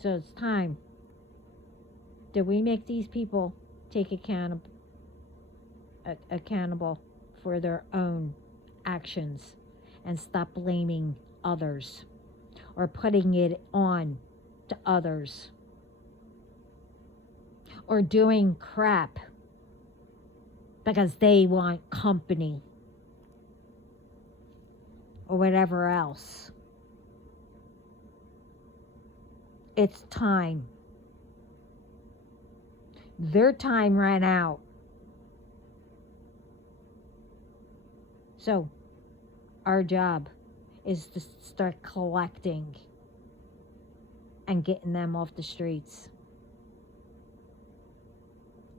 So it's time that we make these people take accountable for their own actions and stop blaming others or putting it on to others or doing crap because they want company or whatever else. It's time Their time ran out. So, our job is to start collecting and getting them off the streets.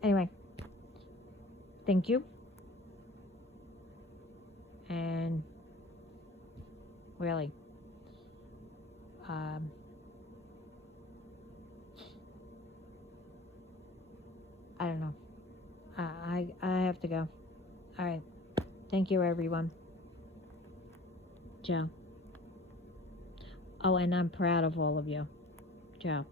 Anyway, thank you. And really, I don't know. I have to go. All right. Thank you, everyone. Ciao. Oh, and I'm proud of all of you. Ciao.